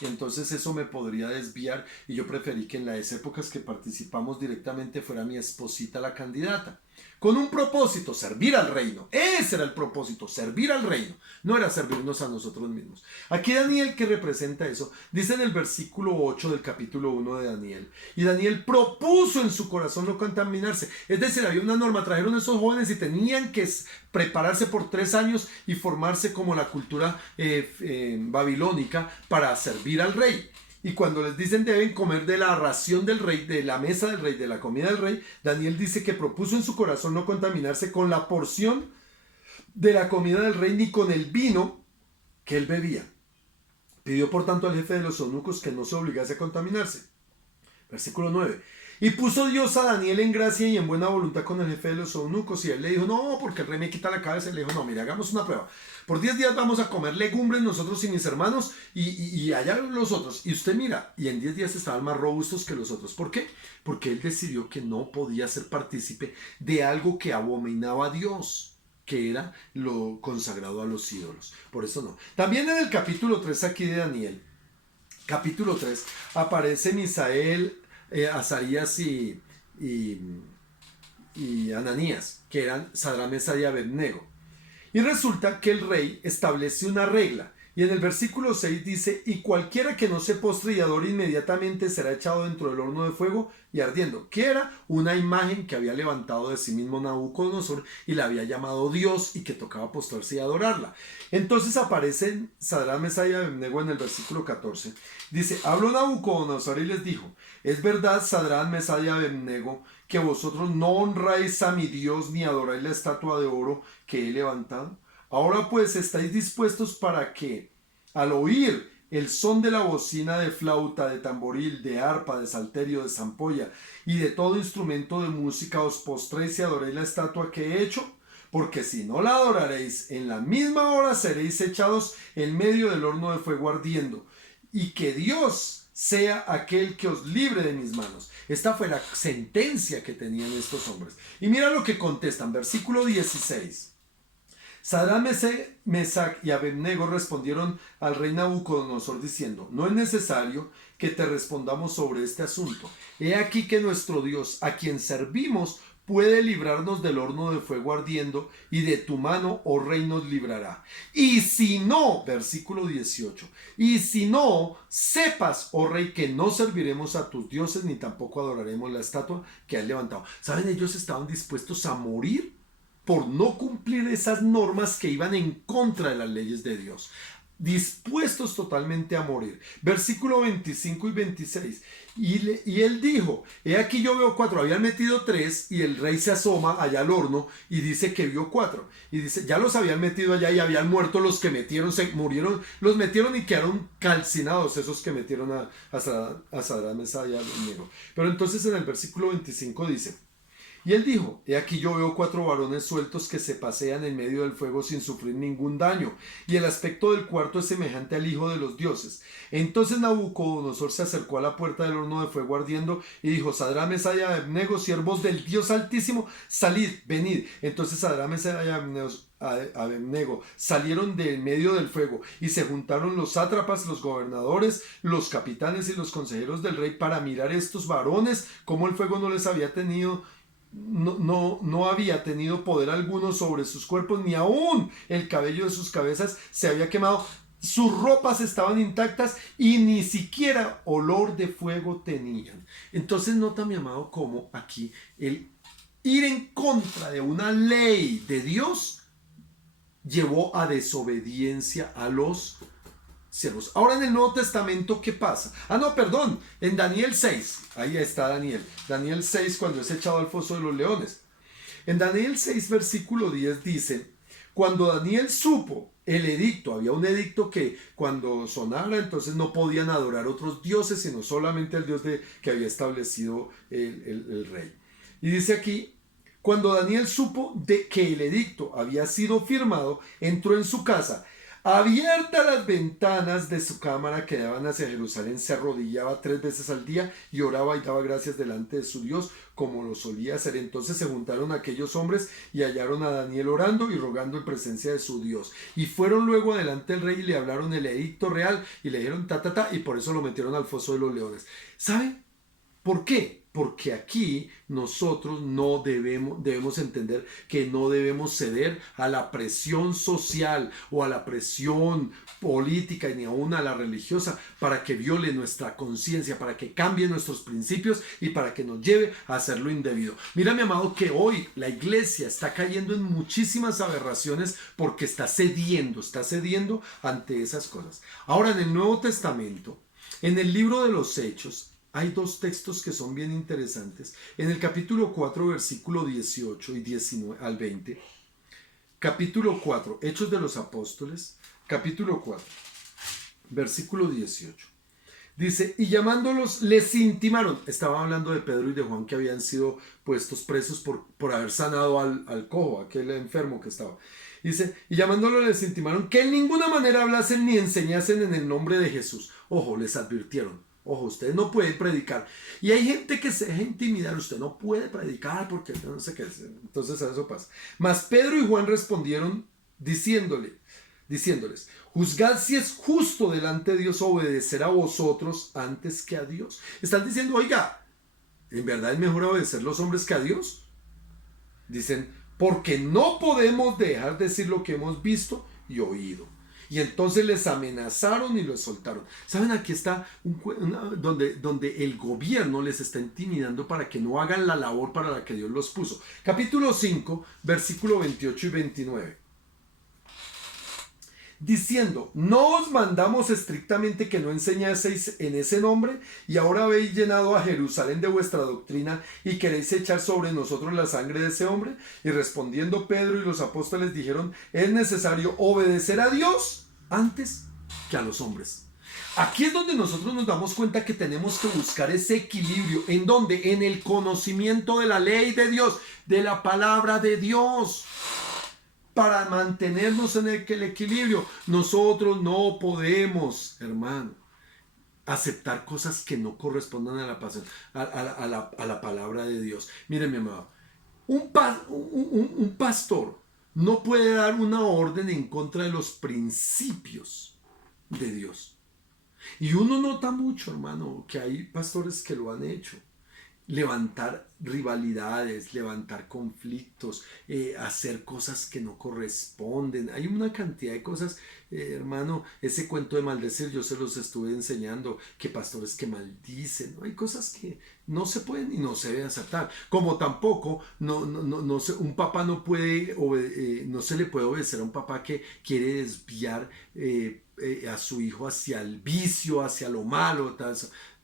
Y entonces eso me podría desviar y yo preferí que en las épocas que participamos directamente fuera mi esposita la candidata. Con un propósito: servir al reino. Ese era el propósito, servir al reino. No era servirnos a nosotros mismos. Aquí Daniel, que representa eso, dice en el versículo 8 del capítulo 1 de Daniel: y Daniel propuso en su corazón no contaminarse. Es decir, había una norma, trajeron a esos jóvenes y tenían que prepararse por 3 años y formarse como la cultura babilónica para servir al rey. Y cuando les dicen deben comer de la ración del rey, de la mesa del rey, de la comida del rey, Daniel dice que propuso en su corazón no contaminarse con la porción de la comida del rey ni con el vino que él bebía. Pidió por tanto al jefe de los eunucos que no se obligase a contaminarse. Versículo 9. Y puso Dios a Daniel en gracia y en buena voluntad con el jefe de los eunucos. Y él le dijo: no, porque el rey me quita la cabeza. Y le dijo: no, mire, hagamos una prueba. Por 10 días vamos a comer legumbres nosotros y mis hermanos y allá los otros. Y usted mira, y en 10 días estaban más robustos que los otros. ¿Por qué? Porque él decidió que no podía ser partícipe de algo que abominaba a Dios, que era lo consagrado a los ídolos. Por eso no. También en el capítulo 3 aquí de Daniel, capítulo 3, aparece Misael, Azarías y Ananías, que eran Sadrach, Mesach y Abednego. Y resulta que el rey establece una regla. Y en el versículo 6 dice: y cualquiera que no se postre y adore inmediatamente será echado dentro del horno de fuego y ardiendo. Que era una imagen que había levantado de sí mismo Nabucodonosor y la había llamado Dios y que tocaba postrarse y adorarla. Entonces aparecen Sadrach, Mesach y Abednego en el versículo 14. Dice: habló Nabucodonosor y les dijo: es verdad, Sadrach, Mesach y Abednego, que vosotros no honráis a mi Dios ni adoráis la estatua de oro que he levantado. Ahora pues estáis dispuestos para que, al oír el son de la bocina, de flauta, de tamboril, de arpa, de salterio, de zampolla y de todo instrumento de música, os postréis y adoréis la estatua que he hecho. Porque si no la adoraréis, en la misma hora seréis echados en medio del horno de fuego ardiendo. Y que Dios sea aquel que os libre de mis manos. Esta fue la sentencia que tenían estos hombres. Y mira lo que contestan, versículo 16. Sadrach, Mesach y Abednego respondieron al rey Nabucodonosor diciendo: no es necesario que te respondamos sobre este asunto. He aquí que nuestro Dios, a quien servimos, puede librarnos del horno de fuego ardiendo, y de tu mano, oh rey, nos librará. Y si no, versículo 18, y si no, sepas, oh rey, que no serviremos a tus dioses, ni tampoco adoraremos la estatua que has levantado. ¿Saben? Ellos estaban dispuestos a morir por no cumplir esas normas que iban en contra de las leyes de Dios. dispuestos totalmente a morir. Versículo 25 y 26. Y él dijo, he aquí yo veo 4, habían metido 3 y el rey se asoma allá al horno y dice que vio 4. Y dice, ya los habían metido allá y habían muerto los que metieron, se murieron, los metieron y quedaron calcinados esos que metieron a Sadrach, Mesach y Abednego. Pero entonces en el versículo 25 dice, y él dijo, he aquí yo veo 4 varones sueltos que se pasean en medio del fuego sin sufrir ningún daño, y el aspecto del cuarto es semejante al Hijo de los dioses. Entonces Nabucodonosor se acercó a la puerta del horno de fuego ardiendo y dijo, Sadrach, Mesach y Abednego, siervos del Dios Altísimo, salid, venid. Entonces Sadrach, Mesach y Abednego salieron del medio del fuego y se juntaron los sátrapas, los gobernadores, los capitanes y los consejeros del rey para mirar estos varones, como el fuego no les había tenido. No había tenido poder alguno sobre sus cuerpos, ni aún el cabello de sus cabezas se había quemado, sus ropas estaban intactas y ni siquiera olor de fuego tenían. Entonces nota, mi amado, cómo aquí el ir en contra de una ley de Dios llevó a desobediencia a los siervos. Ahora en el Nuevo Testamento, ¿qué pasa? En Daniel 6, ahí está Daniel. Daniel 6, cuando es echado al foso de los leones. En Daniel 6, versículo 10 dice, cuando Daniel supo el edicto, había un edicto que cuando sonara, entonces no podían adorar otros dioses, sino solamente el Dios que había establecido el rey. Y dice aquí, cuando Daniel supo de que el edicto había sido firmado, entró en su casa. Abiertas las ventanas de su cámara que daban hacia Jerusalén, se arrodillaba 3 veces al día y oraba y daba gracias delante de su Dios, como lo solía hacer. Entonces se juntaron aquellos hombres y hallaron a Daniel orando y rogando en presencia de su Dios. Y fueron luego adelante del rey y le hablaron el edicto real y le dijeron y por eso lo metieron al foso de los leones. ¿Sabe por qué? Porque aquí nosotros no debemos entender que no debemos ceder a la presión social o a la presión política ni aún a la religiosa para que viole nuestra conciencia, para que cambie nuestros principios y para que nos lleve a hacer lo indebido. Mira, mi amado, que hoy la iglesia está cayendo en muchísimas aberraciones porque está cediendo ante esas cosas. Ahora, en el Nuevo Testamento, en el libro de los Hechos, hay 2 textos que son bien interesantes. En el capítulo 4, versículo 18 y 19 al 20. Capítulo 4, Hechos de los Apóstoles. Capítulo 4, versículo 18. Dice, y llamándolos les intimaron. Estaba hablando de Pedro y de Juan que habían sido puestos presos por haber sanado al cojo, aquel enfermo que estaba. Dice, y llamándolos les intimaron que en ninguna manera hablasen ni enseñasen en el nombre de Jesús. Ojo, les advirtieron. Ojo, usted no puede predicar. Y hay gente que se deja intimidar. Usted no puede predicar porque no sé qué. Entonces eso pasa. Mas Pedro y Juan respondieron diciéndoles, juzgad si es justo delante de Dios obedecer a vosotros antes que a Dios. Están diciendo, oiga, ¿en verdad es mejor obedecer los hombres que a Dios? Dicen, porque no podemos dejar de decir lo que hemos visto y oído. Y entonces les amenazaron y los soltaron. ¿Saben? Aquí está donde el gobierno les está intimidando para que no hagan la labor para la que Dios los puso. Capítulo 5, versículo 28 y 29. Diciendo, no os mandamos estrictamente que no enseñaseis en ese nombre, y ahora habéis llenado a Jerusalén de vuestra doctrina y queréis echar sobre nosotros la sangre de ese hombre. Y respondiendo Pedro y los apóstoles dijeron, es necesario obedecer a Dios antes que a los hombres. Aquí es donde nosotros nos damos cuenta que tenemos que buscar ese equilibrio. ¿En dónde? En el conocimiento de la ley de Dios, de la palabra de Dios. Para mantenernos en el equilibrio, nosotros no podemos, hermano, aceptar cosas que no correspondan a la pasión, a la palabra de Dios. Miren, mi amado, un pastor no puede dar una orden en contra de los principios de Dios. Y uno nota mucho, hermano, que hay pastores que lo han hecho. levantar rivalidades, levantar conflictos, hacer cosas que no corresponden. Hay una cantidad de cosas, hermano, ese cuento de maldecir, yo se los estuve enseñando, que pastores que maldicen, ¿no? Hay cosas que no se pueden y no se deben aceptar. Como tampoco, un papá no puede, no se le puede obedecer a un papá que quiere desviar a su hijo hacia el vicio, hacia lo malo, tal,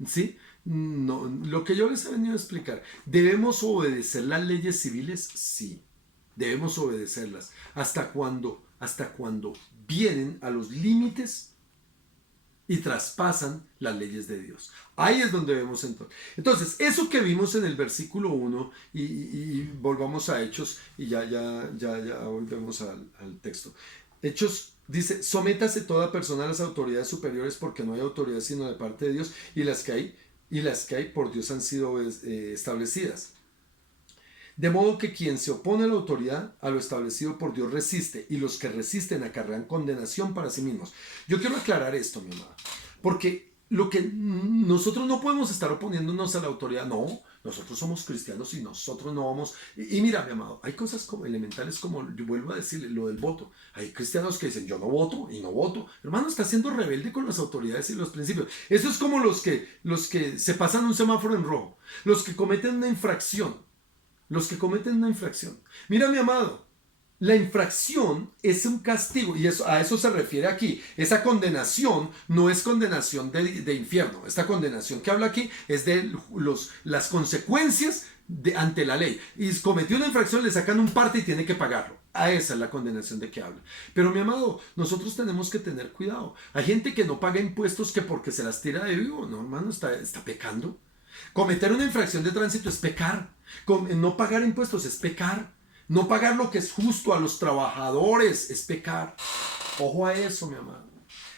¿sí? No, lo que yo les he venido a explicar, ¿debemos obedecer las leyes civiles? Sí, debemos obedecerlas. Hasta cuando vienen a los límites y traspasan las leyes de Dios. Ahí es donde vemos entonces. Entonces, eso que vimos en el versículo 1, y volvamos a Hechos, y ya volvemos al texto. Hechos dice: sométase toda persona a las autoridades superiores, porque no hay autoridad sino de parte de Dios, y las que hay por Dios han sido establecidas. De modo que quien se opone a la autoridad, a lo establecido por Dios, resiste, y los que resisten acarrean condenación para sí mismos. Yo quiero aclarar esto, mi amado, porque nosotros no podemos estar oponiéndonos a la autoridad. No, nosotros somos cristianos y nosotros no vamos. Y mira, mi amado, hay cosas como elementales, como yo vuelvo a decirle, lo del voto. Hay cristianos que dicen: yo no voto y no voto. Hermano, está siendo rebelde con las autoridades y los principios. Eso es como los que se pasan un semáforo en rojo, los que cometen una infracción. Mira, mi amado, la infracción es un castigo, y a eso se refiere aquí. Esa condenación no es condenación de infierno. Esta condenación que habla aquí es de las consecuencias ante la ley. Y cometió una infracción, le sacan un parte y tiene que pagarlo. A esa es la condenación de que habla. Pero, mi amado, nosotros tenemos que tener cuidado. Hay gente que no paga impuestos que porque se las tira de vivo. No, hermano, está pecando. Cometer una infracción de tránsito es pecar. No pagar impuestos es pecar. No pagar lo que es justo a los trabajadores es pecar. Ojo a eso, mi amado.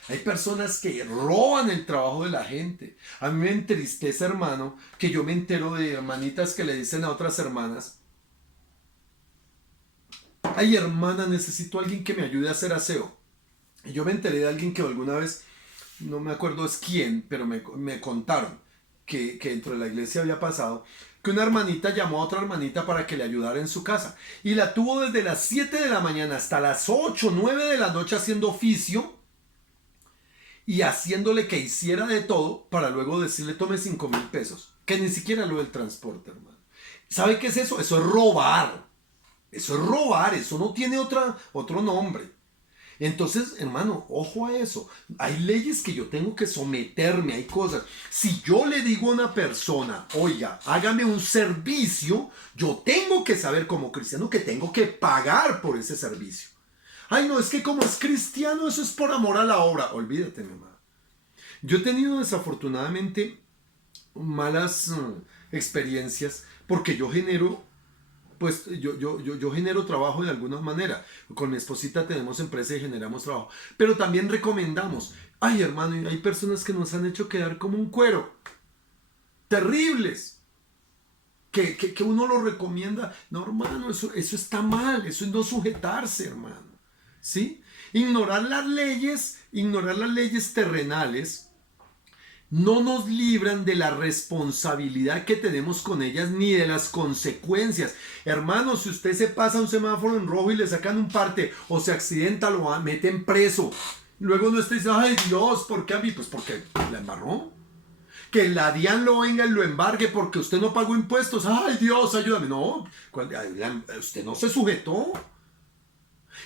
Hay personas que roban el trabajo de la gente. A mí me entristece, hermano, que yo me entero de hermanitas que le dicen a otras hermanas: ay, hermana, necesito a alguien que me ayude a hacer aseo. Y yo me enteré de alguien que alguna vez, no me acuerdo es quién, pero me contaron que dentro de la iglesia había pasado que una hermanita llamó a otra hermanita para que le ayudara en su casa, y la tuvo desde las 7 de la mañana hasta las 8, 9 de la noche haciendo oficio y haciéndole que hiciera de todo, para luego decirle: tome 5,000 pesos, que ni siquiera lo del transporte, hermano. ¿Sabe qué es eso? Eso es robar. Eso no tiene otro nombre. Entonces, hermano, ojo a eso. Hay leyes que yo tengo que someterme, hay cosas. Si yo le digo a una persona: oiga, hágame un servicio, yo tengo que saber como cristiano que tengo que pagar por ese servicio. Ay, no, es que como es cristiano, eso es por amor a la obra. Olvídate, mi amado. Yo he tenido desafortunadamente malas experiencias, porque yo genero trabajo de alguna manera. Con mi esposita tenemos empresa y generamos trabajo, pero también recomendamos. Ay, hermano, hay personas que nos han hecho quedar como un cuero, terribles, que uno lo recomienda. No, hermano, eso está mal. Eso es no sujetarse, hermano, ¿sí? Ignorar las leyes terrenales no nos libran de la responsabilidad que tenemos con ellas, ni de las consecuencias. Hermano, si usted se pasa un semáforo en rojo y le sacan un parte, o se accidenta, lo meten preso. Luego no está diciendo: ay, Dios, ¿por qué a mí? Pues porque la embarró. Que la DIAN lo venga y lo embargue porque usted no pagó impuestos. Ay, Dios, ayúdame. No, usted no se sujetó.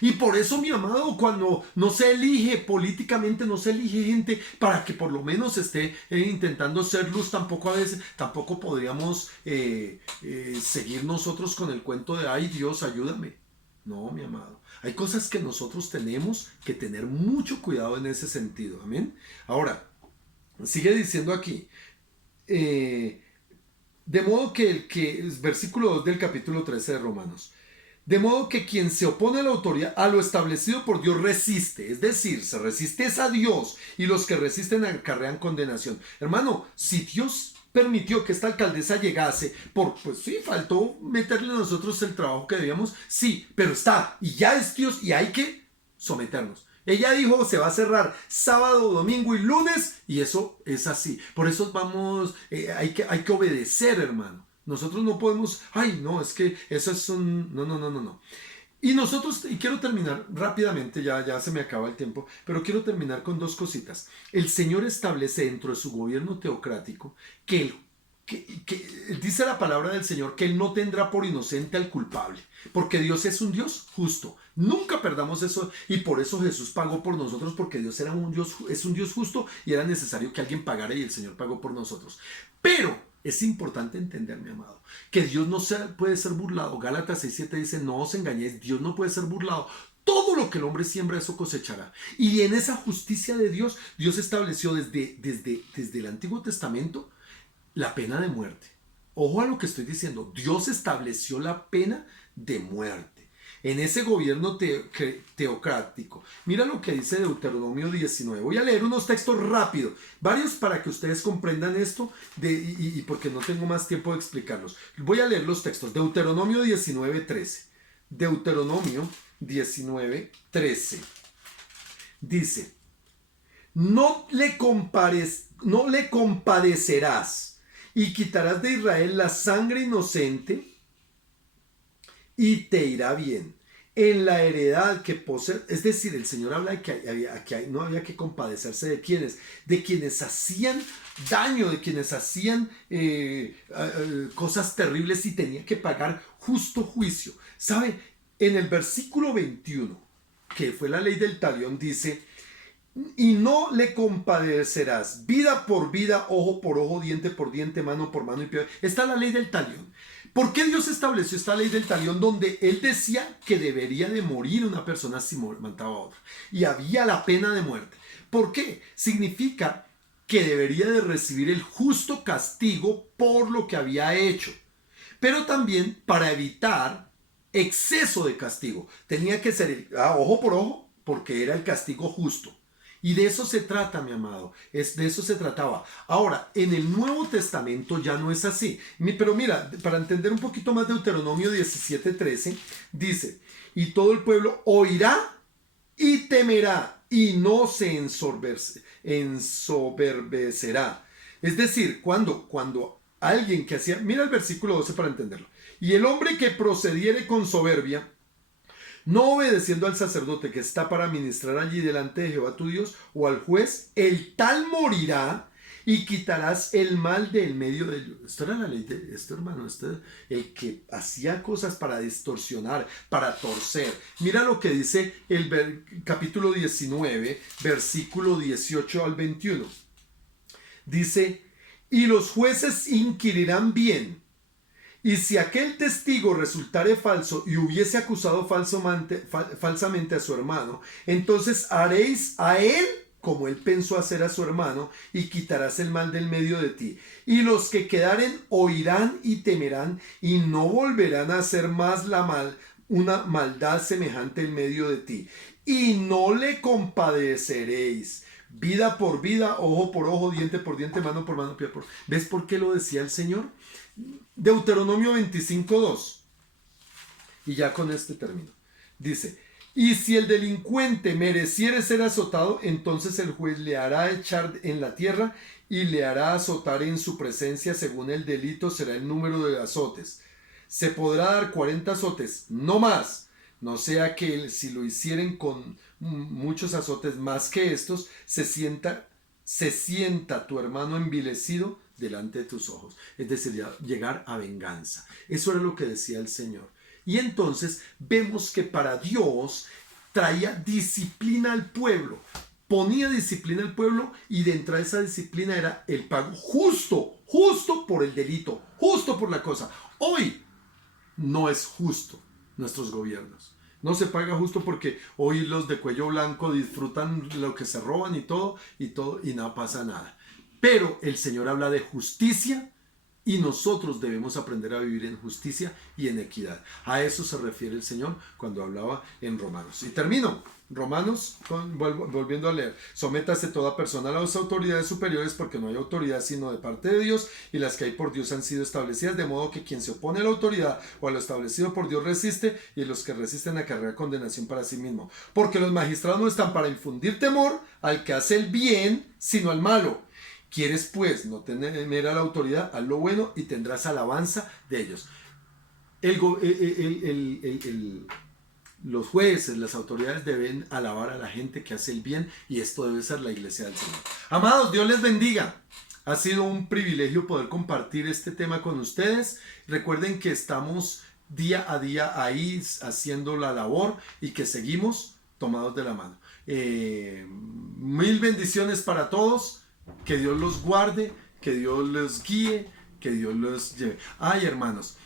Y por eso, mi amado, cuando no se elige políticamente, no se elige gente para que por lo menos esté intentando ser luz, tampoco podríamos seguir nosotros con el cuento de: ay, Dios, ayúdame. No, mi amado. Hay cosas que nosotros tenemos que tener mucho cuidado en ese sentido. Amén. Ahora, sigue diciendo aquí: de modo que versículo 2 del capítulo 13 de Romanos. De modo que quien se opone a la autoridad, a lo establecido por Dios, resiste. Es decir, se resiste a Dios, y los que resisten acarrean condenación. Hermano, si Dios permitió que esta alcaldesa llegase, pues sí, faltó meterle a nosotros el trabajo que debíamos, sí, pero está, y ya es Dios, y hay que someternos. Ella dijo: se va a cerrar sábado, domingo y lunes, y eso es así. Por eso hay que obedecer, hermano. Nosotros no podemos, ay, no, es que eso es un... No, no, no, no, no. Y nosotros, y quiero terminar rápidamente, ya se me acaba el tiempo, pero quiero terminar con dos cositas. El Señor establece dentro de su gobierno teocrático que dice la palabra del Señor que Él no tendrá por inocente al culpable, porque Dios es un Dios justo. Nunca perdamos eso y por eso Jesús pagó por nosotros, porque Dios era un Dios, es un Dios justo y era necesario que alguien pagara y el Señor pagó por nosotros. Pero es importante entender, mi amado, que Dios no puede ser burlado. Gálatas 6:7 dice, no os engañéis, Dios no puede ser burlado. Todo lo que el hombre siembra, eso cosechará. Y en esa justicia de Dios, Dios estableció desde el Antiguo Testamento la pena de muerte. Ojo a lo que estoy diciendo. Dios estableció la pena de muerte en ese gobierno teocrático. Mira lo que dice Deuteronomio 19. Voy a leer unos textos rápidos, varios para que ustedes comprendan esto y porque no tengo más tiempo de explicarlos. Voy a leer los textos. Deuteronomio 19:13. Deuteronomio 19:13. Dice, no le compadecerás y quitarás de Israel la sangre inocente y te irá bien en la heredad que posee. Es decir, el Señor habla de que no había que compadecerse de quienes hacían daño, de quienes hacían cosas terribles y tenía que pagar justo juicio. ¿Sabe? En el versículo 21, que fue la ley del talión, dice, y no le compadecerás vida por vida, ojo por ojo, diente por diente, mano por mano y pie. Está la ley del talión. ¿Por qué Dios estableció esta ley del talión donde Él decía que debería de morir una persona si mataba a otra? Y había la pena de muerte. ¿Por qué? Significa que debería de recibir el justo castigo por lo que había hecho. Pero también para evitar exceso de castigo. Tenía que ser ojo por ojo porque era el castigo justo. Y de eso se trata, mi amado. De eso se trataba. Ahora, en el Nuevo Testamento ya no es así. Pero mira, para entender un poquito más, Deuteronomio 17:13 dice, y todo el pueblo oirá y temerá y no se ensoberbecerá. Es decir, cuando alguien que hacía... Mira el versículo 12 para entenderlo. Y el hombre que procediere con soberbia, no obedeciendo al sacerdote que está para ministrar allí delante de Jehová tu Dios o al juez, el tal morirá y quitarás el mal del medio de ellos. Esto era la ley de esto, hermano. El que hacía cosas para distorsionar, para torcer. Mira lo que dice el capítulo 19, versículo 18 al 21. Dice, y los jueces inquirirán bien. Y si aquel testigo resultare falso y hubiese acusado falsamente a su hermano, entonces haréis a él como él pensó hacer a su hermano y quitarás el mal del medio de ti. Y los que quedaren oirán y temerán y no volverán a hacer más una maldad semejante en medio de ti. Y no le compadeceréis. Vida por vida, ojo por ojo, diente por diente, mano por mano, pie por... ¿Ves por qué lo decía el Señor? Deuteronomio 25:2. Y ya con este término. Dice, y si el delincuente mereciere ser azotado, entonces el juez le hará echar en la tierra y le hará azotar en su presencia, según el delito será el número de azotes. Se podrá dar 40 azotes, no más. No sea que si lo hicieren con muchos azotes más que estos, se sienta tu hermano envilecido delante de tus ojos. Es decir, llegar a venganza. Eso era lo que decía el Señor. Y entonces vemos que para Dios traía disciplina al pueblo. Ponía disciplina al pueblo y dentro de esa disciplina era el pago justo por el delito, justo por la cosa. Hoy no es justo nuestros gobiernos. No se paga justo porque hoy los de cuello blanco disfrutan lo que se roban y todo y no pasa nada. Pero el Señor habla de justicia y nosotros debemos aprender a vivir en justicia y en equidad. A eso se refiere el Señor cuando hablaba en Romanos. Y termino. Romanos, volviendo a leer. Sométase toda persona a las autoridades superiores porque no hay autoridad sino de parte de Dios y las que hay por Dios han sido establecidas, de modo que quien se opone a la autoridad o a lo establecido por Dios resiste y los que resisten acarrea condenación para sí mismo. Porque los magistrados no están para infundir temor al que hace el bien, sino al malo. ¿Quieres pues no temer a la autoridad? Haz lo bueno y tendrás alabanza de ellos. Los jueces, las autoridades deben alabar a la gente que hace el bien, y esto debe ser la iglesia del Señor. Amados, Dios les bendiga. Ha sido un privilegio poder compartir este tema con ustedes. Recuerden que estamos día a día ahí haciendo la labor y que seguimos tomados de la mano. Mil bendiciones para todos. Que Dios los guarde, que Dios los guíe, que Dios los lleve. Ay, hermanos,